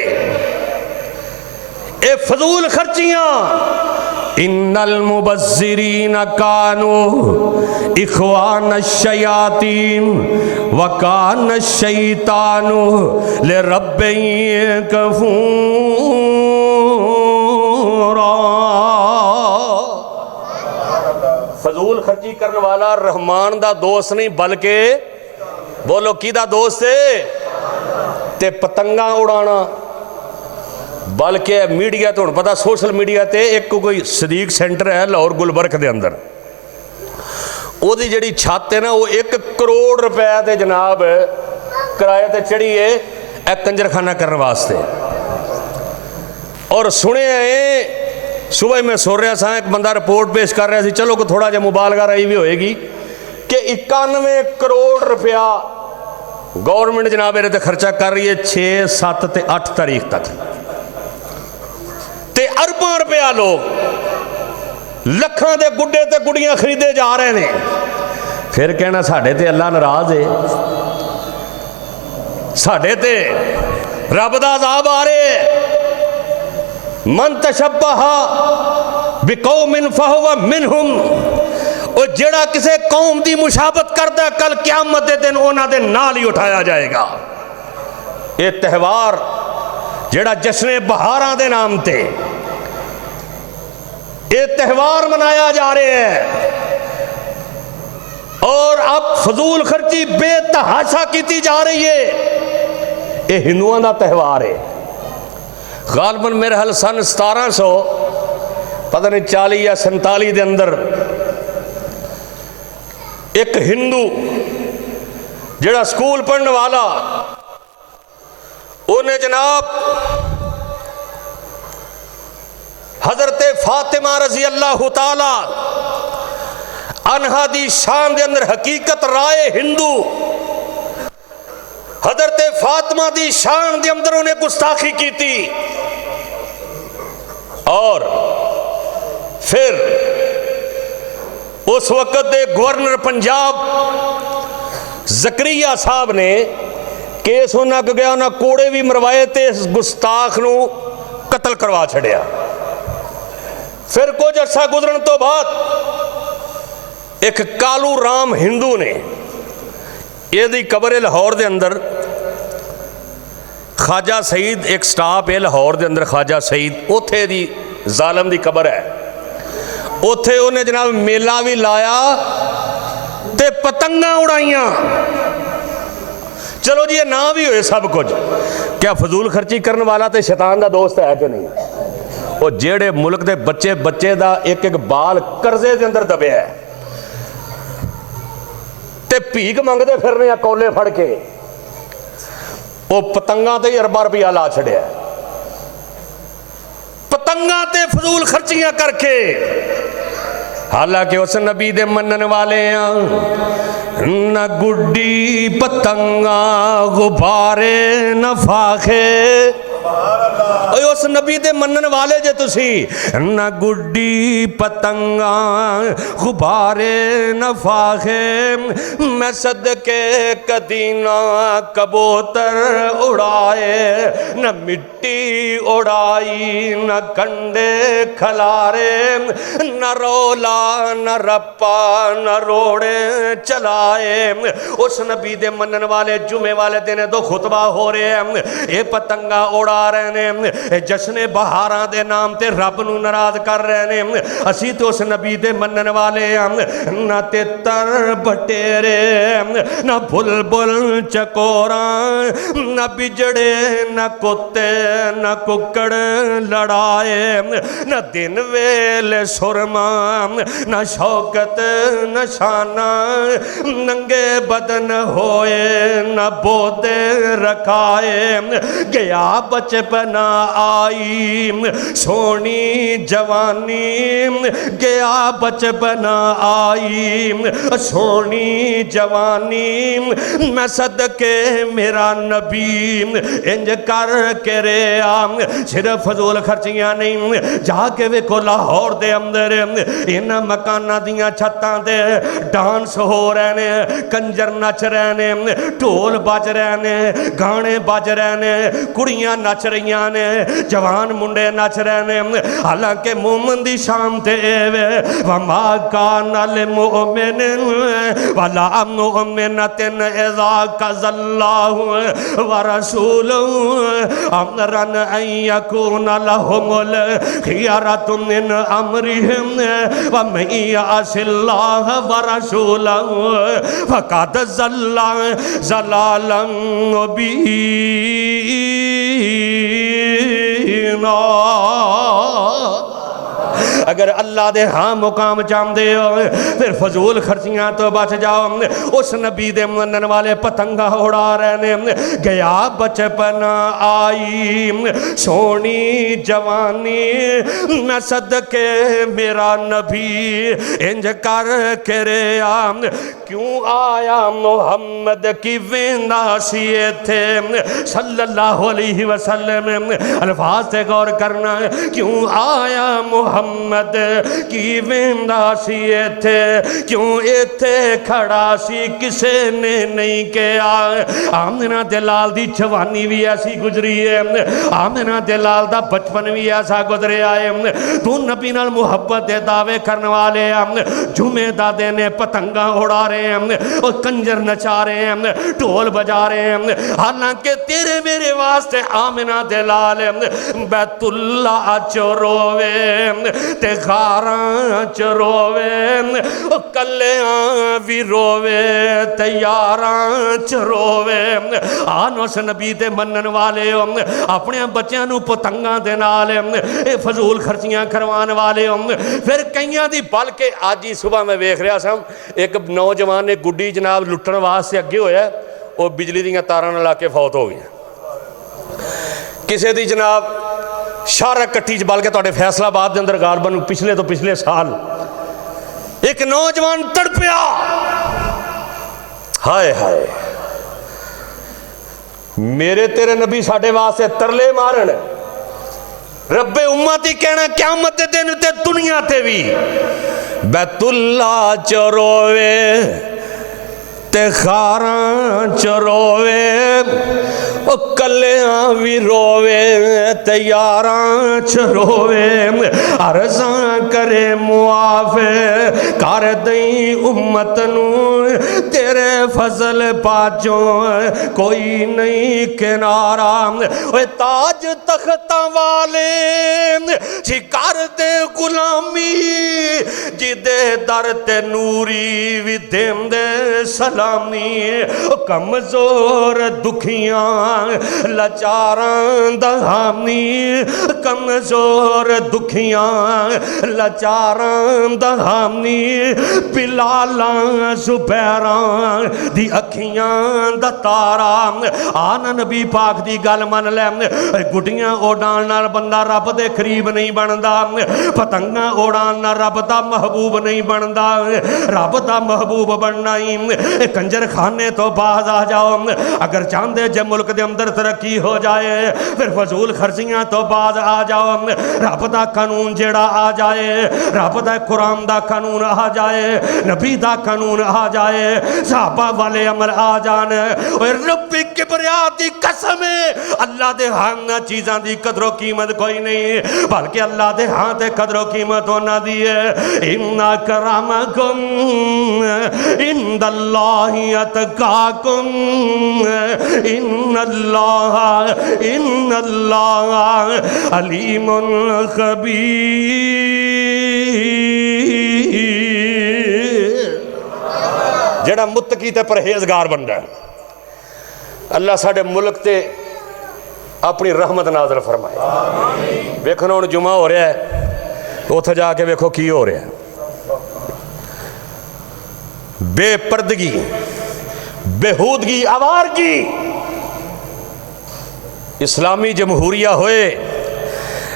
ये फजूल खर्चियां, इन्नल मुबज्जिरीन कानू इखवान शयातीन व कान शैतानु लिरब्बिही कफूरा। फजूल खर्ची करने वाला रहमान दा दोस्त नहीं, बल्कि बोलो किदा दोस्त है, ते पतंगा उड़ाना। बल्कि मीडिया तो हुण पता, सोशल मीडिया ते एक कोई सदीक सेंटर है लाहौर गुलबर्ग के अंदर, ओदी जड़ी छत है ना वो 1 करोड़ रुपए ते जनाब किराए ते चढ़ी है ए कंजरखाना करने वास्ते। और सुने सुबह मैं सो रहा था, एक बंदा रिपोर्ट पेश कर रहा था, चलो को थोड़ा जिहा मुबालगा रही भी होएगी कि 91 करोड़ रुपया गवर्नमेंट जनाब इहदे ते खर्चा कर रही है 6, 7 ते 8 तारीख तक, ते अरबां रुपया लोग लखां दे गुड्डे ते गुड़ियां खरीदे जा रहे हैं। फिर कहना साढ़े ते अल्लाह नाराज है, साढ़े ते रब दा अज़ाब आ रहे। मन तशब्बहा बिकौमिन फहुवा मिनहुम, और जेड़ा किसी कौम की मुशाबत करता कल क़यामत के दिन उन्हां दे नाल ही उठाया जाएगा। ये त्यौहार जेड़ा जश्न बहारां दे नाम ते ये त्यौहार मनाया जा रहे हैं, और अब फजूल खर्ची बेतहाशा की जा रही है। ये हिंदुओं का त्यौहार है। गालबन मेरे हाल सन 1700 पता नहीं 40 या 47 के अंदर एक हिंदू जेड़ा स्कूल पढ़ने वाला, उन्हें जनाब हजरत फातिमा रजी अल्लाह ताला अनहा दी शान दे अंदर हकीकत राय हिंदू हजरत फातिमा दी शान दे अंदर उन्हें गुस्ताखी की थी। और फिर उस वक्त दे गवर्नर पंजाब जकरिया साहब ने केस उन्हें अग गया, उन्हें कोड़े भी मरवाए ते इस गुस्ताख नूं कतल करवा छड़िया। फिर कुछ अर्सा गुजरन तो बाद एक कालू राम हिंदू ने यदि कबर लाहौर दे अंदर ख्वाजा सईद एक स्टाप है लाहौर के अंदर, ख्वाजा सईद उत्थे दी जालम की कबर है, उत्थे उन्हें जनाब मेला भी लाया ते पतंगा उड़ाइया। चलो जी ये ना भी होए सब कुछ, क्या फजूल खर्ची करने वाला तो शैतान का दोस्त है कि नहीं? वो जेड़े मुल्क के बच्चे बच्चे का एक एक बाल कर्जे के अंदर दबे है ते भीख मंगते फिरने आ कौले फड़ के, वो पतंगा ते अरबा रुपया ला छड़िया, पतंगा ते फजूल खर्चियां करके। हालांकि उस नबी दे मनन वाले न गुड्डी पतंगा गुब्बारे न फाखे, उस नबी दे मनन वाले जे तुसी, न गुड्डी पतंगा गुब्बारे न फाखे, मैं सदके कदी ना कबूतर उड़ाए, न मिट्टी उड़ाई न कंडे खलारे, न रोला न रप्पा न रोड़े चलाए। उस नबी दे मनन वाले जुमे वाले दिन दो खुतबा हो रहे हैं, ये पतंगा उड़ा रहे ने, जश्ने बहारां दे नाम ते रब नूं नाराज कर रहे ने। असी तो उस नबी दे मनन वाले न तितर बटेरे न बुलबुल चकोरा, न बिजड़े न कुत्ते न कुक्कड़ लड़ाए, न दिन वेले सुरमा न शौकत न शाना, नंगे बदन होए न बोदे रखाए, गया बचपना आई सोनी जवानी, गया बचपना आई सोनी जवानी, मैं सदके मेरा नबी इंज कर के रे आम। सिर्फ फजूल खर्चियां नहीं, जाके वेखो लाहौर दे अंदर इन मकाना दियां छत्तां ते डांस हो रहे ने, कंजर नच रहे ने, ढोल बज रहे ने, गाने बज रहे ने, कुड़ियां नच रही ने, जवान मुंडे नच रहे ने। हालांकि मोमन दी शाम ते वमा कानल मोमिन वला मोमिनतिन इज़ा कज़ल्लाहु व रसूलुहु अमरन अन यकून लहुमुल खियरतु मिन अमरिहिम व मन यअसिल्लाह व रसूलहु फक़द ज़ल्ला ज़लालन मुबीना। अगर अल्लाह दे हाँ मुकाम चाहते हो फिर फजूल खर्चियां तो बच जाओ। उस नबी दे मनन वाले पतंगा उड़ा रहे ने, गया बचपन आई सोनी जवानी, मैं सदके मेरा नबी इंज कर के रे आम। क्यों आया मोहम्मद की वेंदासी थे सल्लल्लाहु अलैहि वसल्लम, अल्फाज से गौर करना। क्यों आया मोहम्मद की वेंदासी थे, क्यों इथे खड़ा सी किसे ने नहीं किया। आमिना दे लाल दी जवानी भी ऐसी गुजरी है, आमिना दे लाल दा बचपन भी ऐसा गुजरिया है। तू नबी नाल मुहब्बत दे दावे करने वाले जुमे दा दिन पतंगा उड़ा रहे हैं और कंजर नचा रहे हैं, ढोल बजा रहे हैं। हालांकि तेरे मेरे वास्ते आमिना दे लाल बैतुल्ला च रोवे ते गारा च रोवे, कलियां भी रोवे ते यारां च रोवे। आन उस नबी दे मनन वाले अपने बच्चों नूं पतंगां दे नाल ये फजूल खर्चियां करवाने वाले। फिर कईयां दी बल्कि अज ही सुबह मैं वेख रहा था एक नौजवान ने गुड्डी जनाब लुट्टण वास्ते अगे होया, वो बिजली दीयां तारां नाल आके फौत हो गया। किसी दी जनाब शारा कट्टी च बल्कि तुहाडे फैसलाबाद के अंदर गालबन पिछले तो पिछले साल एक नौजवान तड़पिया। हाय हाय, मेरे तेरे नबी साडे वास्ते तरले मारन, रब्बे उम्मत ही कहना क़यामत दे दिन ते दुनिया ते भी। बैतुल्ला च रोवे ते खारां च रोवे, ओ कलियां भी रोवे ते यारां च रोवे। अर्ज़ां करे मुआफ़ कर दई उम्मत नूं तेरे फजल पाचो कोई नहीं किनारा। ओए ताज तख्ता वाले शिकार दे गुलामी जिदे दर ते नूरी भी देंदे सलामी। कमजोर दुखियां लाचारां दा हामी, कमजोर दुखियां लाचारां दा हामी। बिलालां जुबैरां दी अखियां दा तारा। आन नबी पाक दी गल मन लै, गुड्डियां उड़ान नाल बंदा रब दे करीब नहीं बनदा, पतंगां उड़ान नाल रब दा महबूब नहीं बनदा। रब दा महबूब बनना ही कंजर खाने तो बाज आ जाओ। अगर चाहते जे मुल्क दे अंदर तरक्की हो जाए फिर फजूल खर्चियां तो बाज आ जाओ। रब दा कानून जेड़ा आ जाए, रब दा कुरान दा कानून आ जाए, नबी दा कानून आ जाए, सहाबा वाले अमल आ जान। और रब्बी किबरिया दी कसम है, अल्लाह दे हां चीज़ां दी कदरो कीमत कोई नहीं, बल्कि अल्लाह दे हां ते कदरो कीमत होना दी है। इन्ना करमकुम इंदल्लाहि अतकाकुम इन्नल्लाह अलीमुन खबीर। जेड़ा मुत्तकी ते परहेजगार बनदा है, अल्लाह साडे मुल्क ते अपनी रहमत नाज़िल फरमाए। वेखो हुण जुमा हो रहा है, उत्थे जाके वेखो की हो रहा है। बेपर्दगी, बेहूदगी, आवारगी। इस्लामी जमहूरिया होए,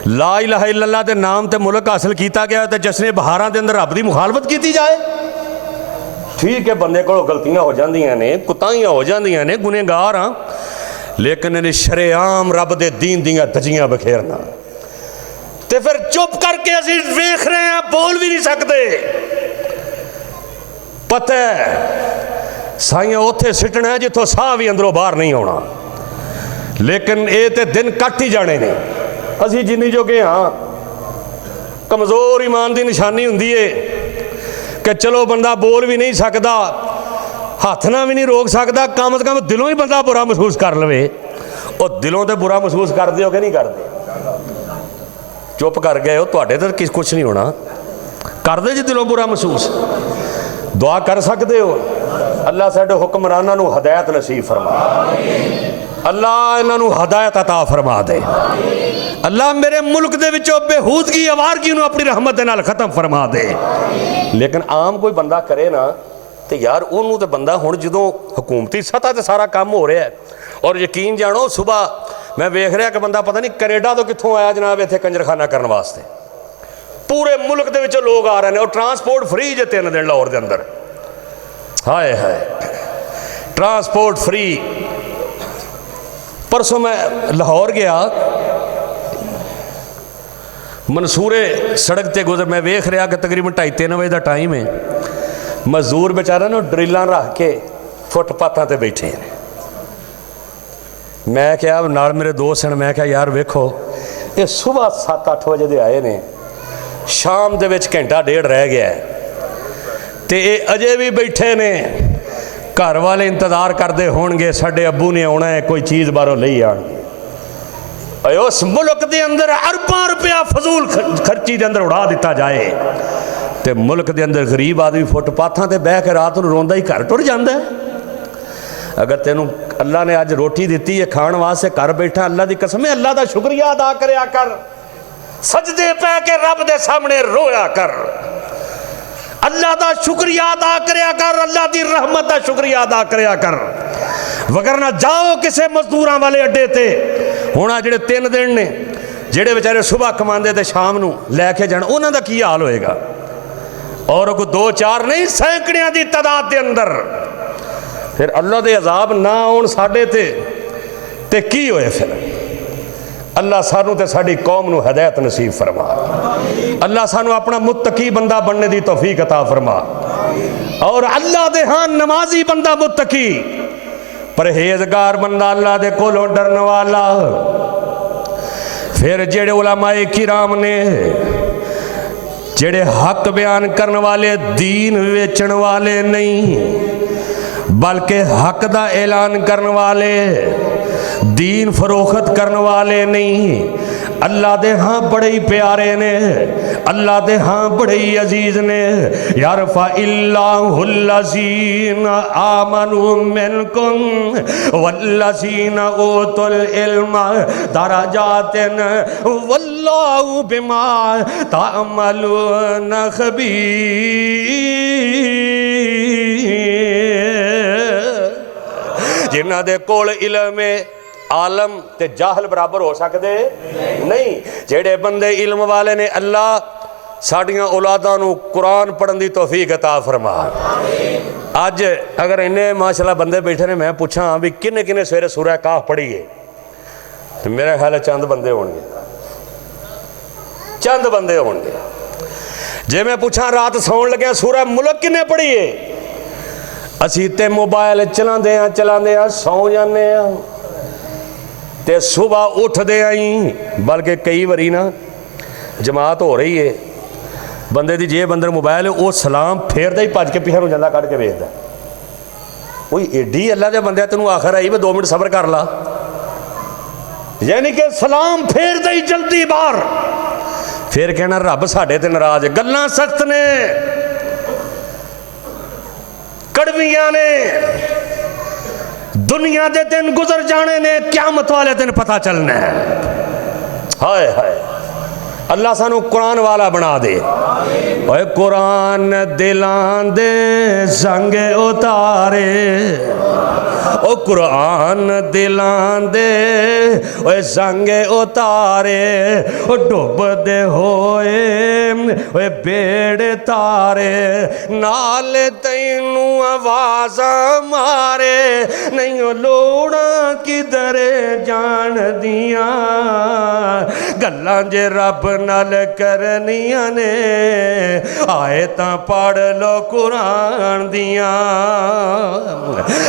ला इलाहा इल्लल्लाह दे नाम ते मुल्क हासिल किया गया तो जश्न बहारां दे अंदर रब दी मुखालफत की जाए। ठीक है, बंदे को गलतियां हो जांदियां ने, कुताहियां हो जांदियां ने, गुनेगार हाँ, लेकिन इन्हें शरेआम रब दे दीन दियां धज्जियां बखेरना ते फिर चुप करके असीं वेख रहे हैं, बोल भी नहीं सकते। पता है साइयां उत्थे सिटना है जिथों साह भी अंदरों बाहर नहीं आना, लेकिन ये तो दिन कट ही जाने ने। असीं जिन्नी जोगे हाँ, कमज़ोर ईमान की निशानी हुंदी है कि चलो बंदा बोल भी नहीं सकता, हाथ ना भी नहीं रोक सकता, कम से कम दिलों ही बंदा बुरा महसूस कर लवे। और दिलों तो बुरा महसूस करते हो कि नहीं करते? चुप कर गए हो, तुहाडे तो किस कुछ नहीं होना। करते जी दिलों बुरा महसूस, दुआ कर सकते हो। अल्लाह साडे हुक्मरानां नूं हदायत नसीब फरमा, अल्लाह इन्हां हदायत अता फरमा दे। अल्लाह मेरे मुल्क दे विचों बेहूदगी, आवारगी नूं अपनी रहमत दे नाल खत्म फरमा दे। लेकिन आम कोई बंदा करे ना तो यार उन्होंने तो बंदा हुण जदों हुकूमती सतह ते सारा काम हो रहा है, और यकीन जानो सुबह मैं वेख रहा कि बंदा पता नहीं कनेडा तो कित्थों आया जनाब इत्थे कंजरखाना करने वास्ते। पूरे मुल्क दे विचों लोग आ रहे हैं और ट्रांसपोर्ट फ्री जे 3 दिन लाहौर के अंदर। हाय हाय, ट्रांसपोर्ट फ्री। परसों मैं लाहौर गया, मंसूरे सड़क ते गुजर, मैं वेख रहा कि तकरीबन 2:30-3 बजे का टाइम है। मजदूर बेचारा ना ड्रिलां रख के फुटपाथां ते बैठे हैं। मैं क्या नाल मेरे दोस्त हैं, मैं क्या यार वेखो ये सुबह 7-8 बजे दे आए ने, शाम दे विच घंटा डेढ़ रह गया है ते ये अजे भी बैठे ने। घर वाले इंतज़ार करते होणगे साडे अब्बू ने आना है, कोई चीज़ बाहरों लई आउणगे। उस मुल्क के अंदर अरबां रुपया फजूल खर्ची के अंदर उड़ा दिता जाए तो मुल्क के अंदर गरीब आदमी फुटपाथां ते बह के रात नूं रोंदा ही घर टुर जांदा है। अगर तेनू अल्लाह ने अज रोटी दी है खाण वास्ते, घर बैठा, अल्लाह की कसम है, अल्लाह का शुक्रिया अदा करया कर, सजदे पै के रब दे सामने रोया कर, अल्लाह का शुक्रिया अदा करया कर, अल्लाह की रहमत का शुक्रिया अदा करया कर। वगरना जाओ किसी मजदूरां वाले अड्डे ते, हुण आ जिहड़े 3 दिन ने जिहड़े बेचारे सुबह कमांदे ते शाम नूं लैके जाण, उन्हां दा की हाल होएगा। और कोई 2-4 नहीं, सैकड़ियां की तादाद के अंदर फिर अल्लाह के अजाब ना आउण साडे ते की होए। फिर अल्लाह सानू ते साडी कौम नूं हदायत नसीब फरमा, अल्लाह सानू अपना मुत्तकी बंदा बनने की तौफीक अता फरमा। और अल्लाह दे हां नमाजी बंदा, मुत्तकी परहेजगार बंदा, अल्लाह दे कोलों डरन वाला। फिर जेड़े उलमाए किराम ने, जेड़े हक बयान करने वाले, दीन वेचण वाले नहीं, बल्कि हक दा ऐलान करने वाले, दीन फरोख्त करने वाले नहीं, अल्लाह दे हाँ बड़े ही प्यारे ने, अल्लाह दे हाँ बड़े ही अजीज ने। यारफा इल्लाहुल्लज़ीना आमनू मिनकुम वल्लज़ीना ऊतुल इल्मा दरजातिन वल्लाहु बिमा तामलून खबीर। जिन्हां दे कोल इल्म है, आलम ते जाहल बराबर हो सकते नहीं। जेड़े बंदे इल्म वाले ने, अल्लाह साडियां औलादां नूं कुरान पढ़न दी तौफीक अता फरमा। अज अगर इन्ने माशाअल्लाह बंदे बैठे ने, मैं पूछा भी किन्ने किन्ने सवेरे सूरह काफ पढ़ी है, तो मेरा ख्याल है चंद बंदे होंगे, चंद बंदे होंगे। जे मैं पूछा रात सौन लग्या सूरह मुल्क किन्ने पढ़ी है, असी ते मोबाइल चलाते हैं सौ जाने ते सुबह उठते आई, बल्कि कई बारी ना जमात हो रही है, बंदे दी जेब अंदर मोबाइल है, वो सलाम फेरदा ही भज के पिछे नूं जांदा, कढ़ के वेखदा कोई एडी अल्लाह दे बंदे तैनूं आखर आई भी 2 मिनट सबर कर ला, यानी कि सलाम फेरदा ही जल्दी बाहर, फिर कहना रब साडे ते नाराज। गल्लां सख्त ने, कड़वियां ने, दुनिया दे दिन गुजर जाने ने, क़यामत वाले दिन पता चलना है। हाय हाय, अल्लाह सानू कुरान वाला बना दे। ओए कुरान दिलां दे संग उतारे, ओ कुरान दिलां दे ओए संग उतारे, ओ डुबदे होए ओए बेड़े तारे, नाल तैनू आवाज़ मारे, नहीं लोड़ा किधर जान दियां, गल्लां जे रब नाल करनियां ने, आए तां पढ़ लो कुरान दियां।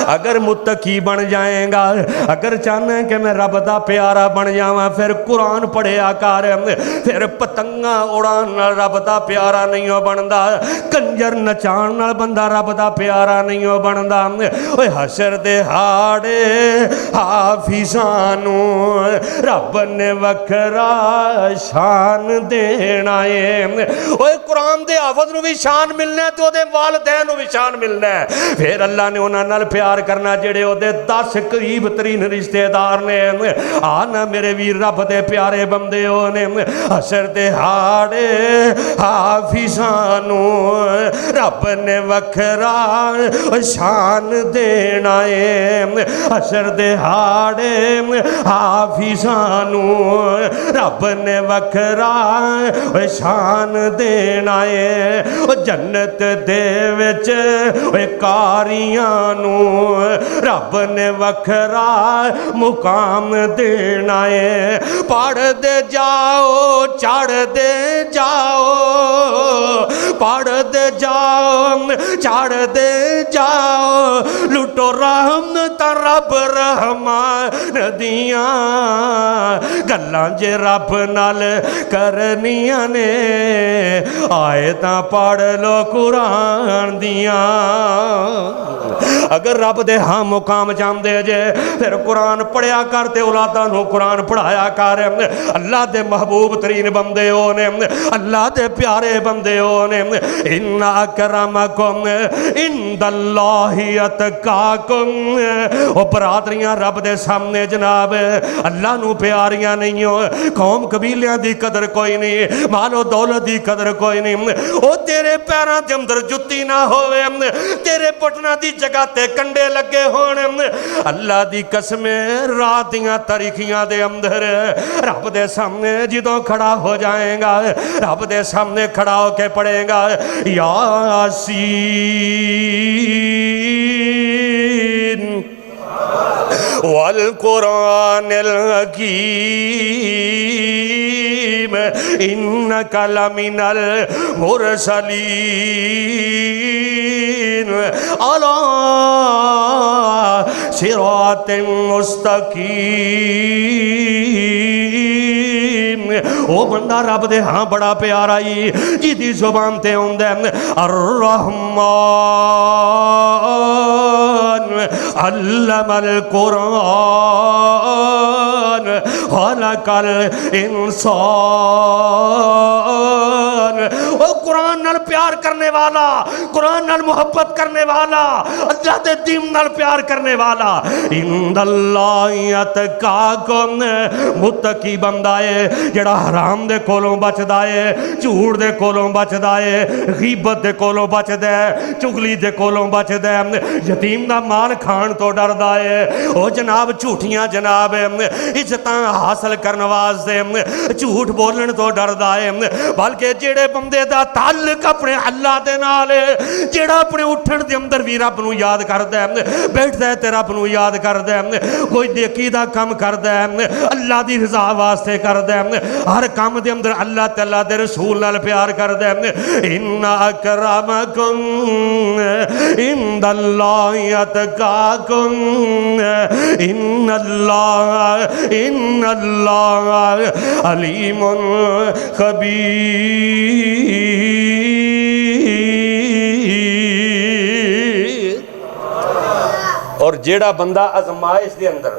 अगर मुत्तकी बन जाएगा, अगर चाहना कि मैं रब दा प्यारा बन जावां, फिर कुरान पढ़िया कर। फिर पतंगा उड़ान नाल रब दा प्यारा नहीं हो बनदा, कंजर नचाण नाल बंदा रब दा प्यारा नहीं हो बनदा। ओए हशर दे हाड़े हाफिज़ां नूं रब ने वखरा शान देना है। ओए कुरान दे हाफिज़ नूं भी शान मिलना है, ते ओदे वालिदैन नूं भी शान मिलना है। फिर अल्लाह ने उन्हां नाल प्यार करना जेड़े ओदे 10 करीब तरीन रिश्तेदार ने। आ ना मेरे वीर रब दे प्यारे बंदे हो ने, हशर दे हाड़े हाफिज़ां नूं रब ने वखरा शान देना है। हशर दे हाड़े हाफिज़ां नूं रब ने वखरा शान देना है। जन्नत दे विच कारियां नूं रब ने वखरा मुकाम देना है। पढ़दे जाओ चढ़दे जाओ, पढ़दे जाओ चढ़दे जाओ, लुटो रहमत रब रहमान दियां, गल्लां जे रब नाल करनियां ने, आए तां पढ़ लो कुरान दियां। अगर रब दे हाँ मुकाम चाहते जे, फिर कुरान पढ़िया कर ते औलादां नूं कुरान पढ़ाया कर। अल्लाह दे महबूब तरीन बंदे हो ने, अल्लाह दे प्यारे बंदे हो ने। इन्ना अकरमकुम इंदल्लाहि अतकाकुम। ओ बरादरियां रब दे सामने जनाब अल्लाह नूं प्यारियां नहीं हो, कौम कबीलियां दी कदर कोई नहीं, मालो दौलत दी कदर कोई नहीं। ओ तेरे पैरां दे अंदर जुत्ती ना होवे, तेरे पटना दी जगह ते कंडे लगे होण, अल्लाह दी कसम रात दियां तारीखियां दे अंदर रब दे सामने जिदों खड़ा हो जाएगा, रब दे सामने खड़ा होके पड़ेगा यासीन वल कुरानिल हकीम इन्नका लमिनल मुरसलीन अला सिरातिन मुस्तकीम। ओ बंदा रब दे हाँ बड़ा प्यारा ही, जिदी जुबान ते आउंदा अर्रहमान अल्लमल कुरान खलकल इंसान। ओ कुरान नाल प्यार करने वाला, कुरान नाल मुहब्बत करने वाला, अल्लाह दे दीन नाल प्यार करने वाला, इंदल्लाहि अतकाकुम, मुत्तकी बंदा है जेड़ा हराम दे कोलों बचदा है, झूठ दे कोलों बचदा है, गीबत दे कोलों बचदा है, चुगली दे कोलों बचदा है, यतीम दा माल खाण तो डरदा है। ओ जनाब झूठियां जनाब इज्जतां हासिल करन वास्ते झूठ बोलण तो डरदा है। बल्कि जेड़े बंदे दा ताल्लुक अपने अल्लाह दे नाल है, जेड़ा अपने उठण दे अंदर भी रब नूं याद करदा है, बैठदा है ते रब नूं याद करदा है, कोई नेकी दा काम करदा है, अल्लाह दी रज़ा वास्ते करदा है, हर काम दे अंदर अल्लाह तआला दे रसूल नाल प्यार करदा है। इन्ना अकरमकुम इंदल्लाहि अतकाकुम इन्नल्लाह अलीमुन खबीर। और जेड़ा बंदा आजमाइश दे अंदर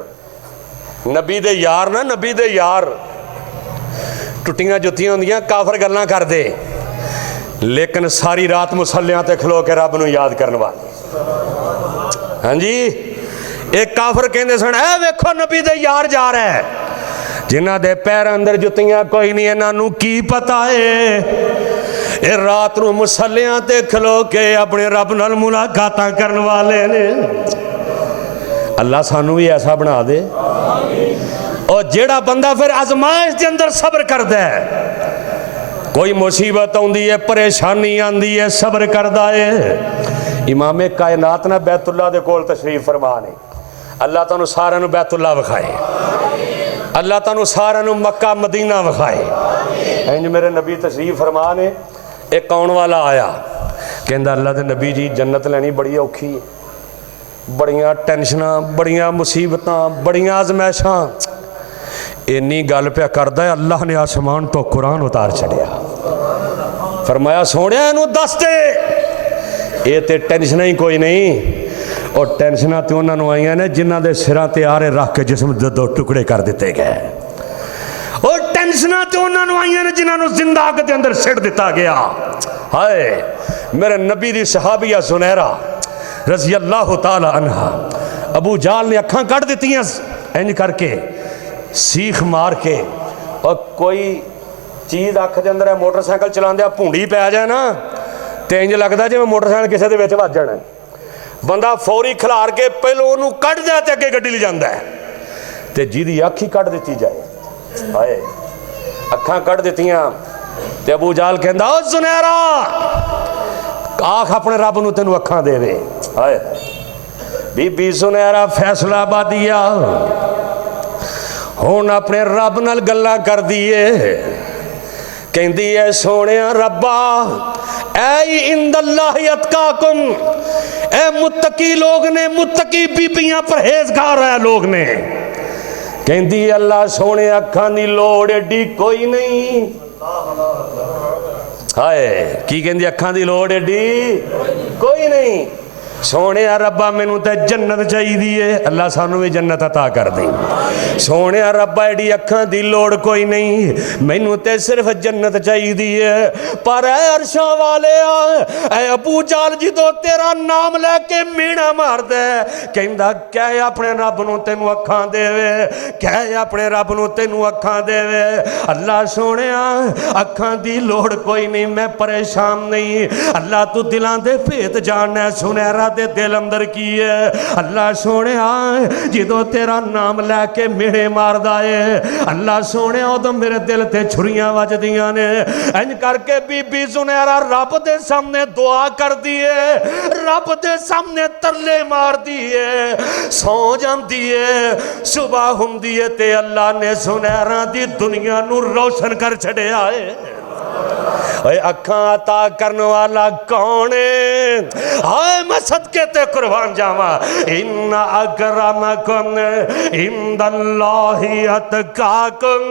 नबी दे यार ना, नबी दे यार टुटियां जुत्तियां होंदियां, काफर गल्लां करदे, लेकिन सारी रात मुसल्लियां ते खलो के रब नूं याद करन वाले। हाँ जी, एक काफर कहंदे सन, ऐ वेखो नबी दे यार जा रहा है, जिन्हां दे पैर अंदर जुत्तियां कोई नहीं, इन्हां नूं की पता है ये रात नूं मुसल्लियां ते खलो के अपने रब नाल मुलाकातां करन वाले ने। अल्लाह सानू भी ऐसा बना दे। और जेड़ा बंदा फिर आजमाइश के अंदर सब्र करदा है, कोई मुसीबत आउंदी है, परेशानी आंदी है, सब्र करदा है। इमामे कायनात ना बैतुल्ला दे कोल तशरीफ फरमा ने, अल्लाह तुहानू सारिआं नू बैतुल्ला विखाए, अल्लाह तुहानू सारिआं नू मक्का मदीना विखाए। इंज मेरे नबी तशरीफ फरमा ने, एक आउण वाला आया, कहंदा अल्लाह दे नबी जी जन्नत लैनी बड़ी औखी है, बड़ियां टेंशनां, बड़ियां मुसीबतां, बड़ियां आजमैशां। इन्नी गल पे करदा है, अल्लाह ने आसमान तो कुरान उतार छड़िया, फरमाया सोहणिया इनू दस दे, ये ते टेंशनां ही कोई नहीं। और टेंशनां तो उन्होंने आईयां ने जिन्हां दे सिरां ते आरे रख के जिस्म दे दो टुकड़े कर दिते गए। और टेंशनां तो उन्होंने आईयां ने जिन्हां नूं जिंदा अग दे अंदर सिट दिता गया। हाय मेरे नबी दी सहाबिया सुनहरा रज़ी अल्लाह तआला अन्हा, अबू जाल ने अखां कढ़ दित्तियां इंज करके, सीख मार के। और कोई चीज़ अख दे अंदर है, मोटरसाइकिल चलांदे भूंडी पै जाए ना तो इंज लगता जिवें मोटरसाइकिल किसी दे विच वज जाना। बंदा फौरी खिलार के पहलों उन्होंने कढ़ दिया तो अगे गड्डी ले जाता है, तो जिहदी अख ही कढ़ दी जाए। हाय अखां कढ़ दित्तियां ते अबू जाल कहंदा ओ सुनहरा आख अपने रब नूं तैनूं अखां देवे। हाय बीबी सुनहरा फैसलाबादिया हुण अपने रब नाल गल्लां करदी है, कहंदी है सोहणिया रब्बा ऐ इंदल्लाहि अतकाकुम, ए मुत्तकी लोग ने, मुत्तकी बीबियां परहेजगार है लोग ने। कहंदी अल्लाह सोहणे अखां दी लोड़ एडी कोई नहीं। हाय की कहंदी अखां दी लोड़ एडी कोई नहीं। सोहणे रब्बा मैनू तो जन्नत चाहिए है, अल्लाह सानू भी जन्नत अता कर दी। सोहणे रब्बा एडी अखां दी लोड़ कोई नहीं, मैनू तो सिर्फ जन्नत चाहिए है। पर ऐ अरशां वाले ऐ अबू जाल जदों तेरा नाम लैके मीणा मारदा है, कहंदा कह अपने रब नूं तैनू अखां देवे, कह अपने रब नूं तैनू अखां देवे। अल्लाह सोहणिया अखां दी लोड़ कोई नहीं, मैं परेशान नहीं। अल्लाह तू दिलां दे भेत जानना, सुनहरा दे दिल अंदर की है। अल्लाह सोने जो तेरा नाम लैके मेड़े मारदा है, अल्लाह सोने उदों मेरे दिल ते छुरियां वजदियां ने। इंज करके बीबी सुनहरा रब दे सामने दुआ कर दी है, रब दे सामने तरले मार दी है, सौ जाती है। सुबह हुंदी है ते अल्लाह ने सुनहरा दी दुनिया नू रोशन कर छड़िया है। अखां अता करने वाला कौन है? हाय मैं सदके ते कुर्बान जावा। इन्ना अकरमकुम इंदल्लाहि अतकाकुम,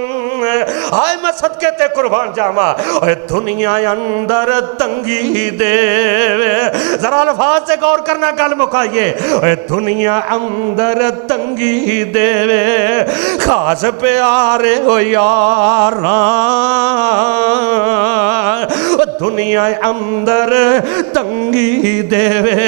हाय मैं सदके ते कुर्बान जावा। ओए दुनिया अंदर तंगी देवे, जरा अल्फाज से गौर करना, गल मुकाइए। ओए दुनिया अंदर तंगी देवे, खास प्यारे हो यारा, दुनिया अंदर तंगी देवे।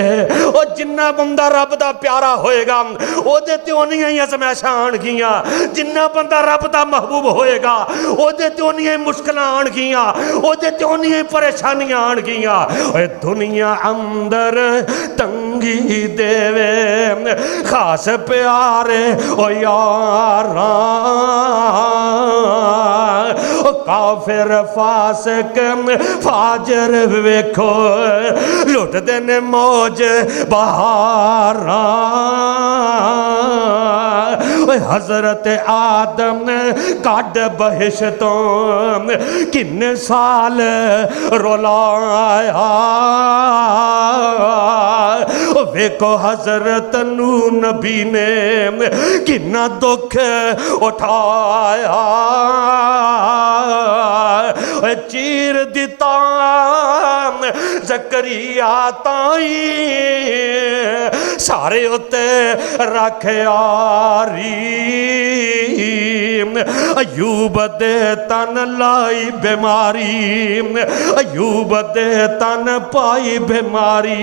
ओ जिन्ना बंदा रब दा प्यारा होएगा ओदे ते उन्नियां ही अज़मैशां आणगियां, जिन्ना बंदा रब दा महबूब होएगा ओदे ते उन्नियां ही मुश्किलां आणगियां, ओदे ते उन्नियां ही परेशानियां आणगियां। ओए दुनिया अंदर तंगी देवे, खास प्यारे ओ यारा, काफिर फासिक फाजर वेखो लुटदे ने मौज बहारा। हजरत आदम काड बहिश्तों किन्ने साल रोलाया, वेखो हजरत नू नबी ने किन्ना दुख उठाया। चीर दिता जकरिया ताई, सारे उत्ते रख यारी। अयूब दे तन लाई बीमारी, अयूब दे तन पाई बीमारी,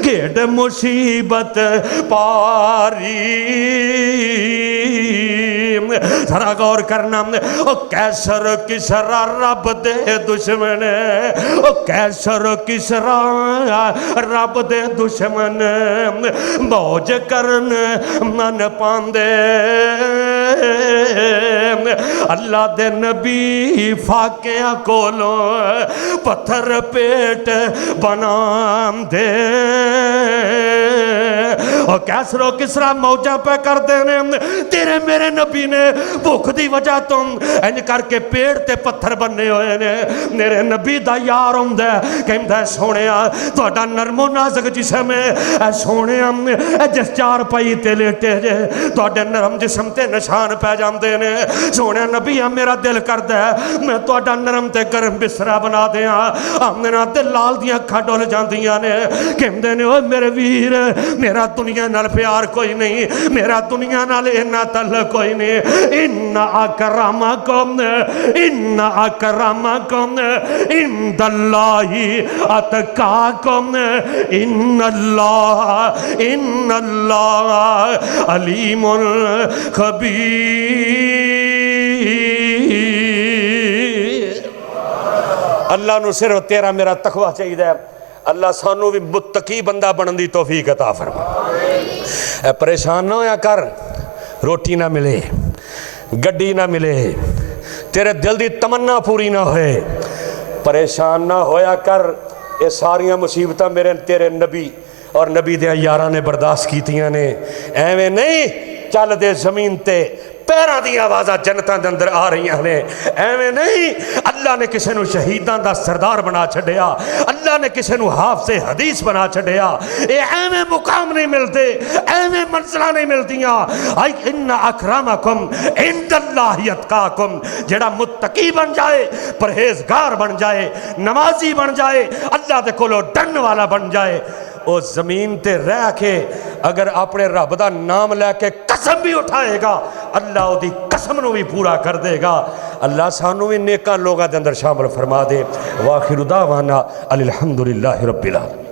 घेड़ मुसीबत पारी। जरा गौर करना, ओ कैसर किसरा रब दे दुश्मन, ओ कैसर किसरा रब दे दुश्मन, मौज करन मन पांदे। अल्लाह दे नबी फाकिया कोलों पत्थर पेट बनांदे। और कैसरो किसरा मौजा पे कर देने, तेरे मेरे नबी ने भुख की वजह तो इंज करके पेड़ ते पत्थर बने हुए ने। मेरे नबी दा यार आउंदा कहंदा सोने तुहाडा नरमो नाजुक जिस्म है, सोने जिस चार पाई ते लेटे जे तुहाडे नरम जिस्म ते निशान पै जांदे ने। सोने नबी मेरा दिल करदा है मैं तुहाडा नरम ते गर्म बिस्तरा बना दियां। आमना ते लाल दियां अखां डुल जांदियां ने। कहंदे ने ओ मेरे वीर मेरा दुनिया नाल प्यार कोई नहीं, मेरा दुनिया नाल इन्ना तल्लुक कोई नहीं। इन्ना अकरमकुम इंदल्लाहि अतकाकुम इन्नल्लाह अलीमुल खबीर। अल्लाह नू सिर्फ तेरा मेरा तकवा चाहिए। अल्लाह सानू भी मुत्तकी बंदा बनने की तौफीक अता फरमा। परेशान ना होया कर, रोटी ना मिले, गड्डी ना मिले, तेरे दिल की तमन्ना पूरी ना होए, परेशान ना होया कर। ये सारिया मुसीबतां मेरे तेरे नबी और नबी दे यारां ने बर्दाश्त कीतियां ने। एवें नहीं चल दे जमीन ते पैरों दी आवाज़ां जनतां दे अंदर आ रही ने। एवें नहीं अल्लाह ने किसी नूं शहीदां दा सरदार बना छड्डिया, अल्लाह ने किसी नूं हाफिज़े हदीस बना छड्डिया। ये एवें मुकाम नहीं मिलते, एवें मंजिलां नहीं मिलदियां। आई इन्ना अकरमकुम इंदल्लाहि अतकाकुम, जेड़ा मुत्तकी बन जाए, परहेजगार बन जाए, नमाजी बन जाए, अल्लाह दे कोलों डरन वाला बन जाए, वो जमीन ते रह के अगर अपने रब दा नाम लैके कसम भी उठाएगा अल्लाह उदी कसम नूं भी पूरा कर देगा। अल्लाह सानू भी नेकां लोगां दे अंदर शामिल फरमा दे। वाखिरु दावाना अनिल हम्दुलिल्लाहि रब्बिल आलमीन।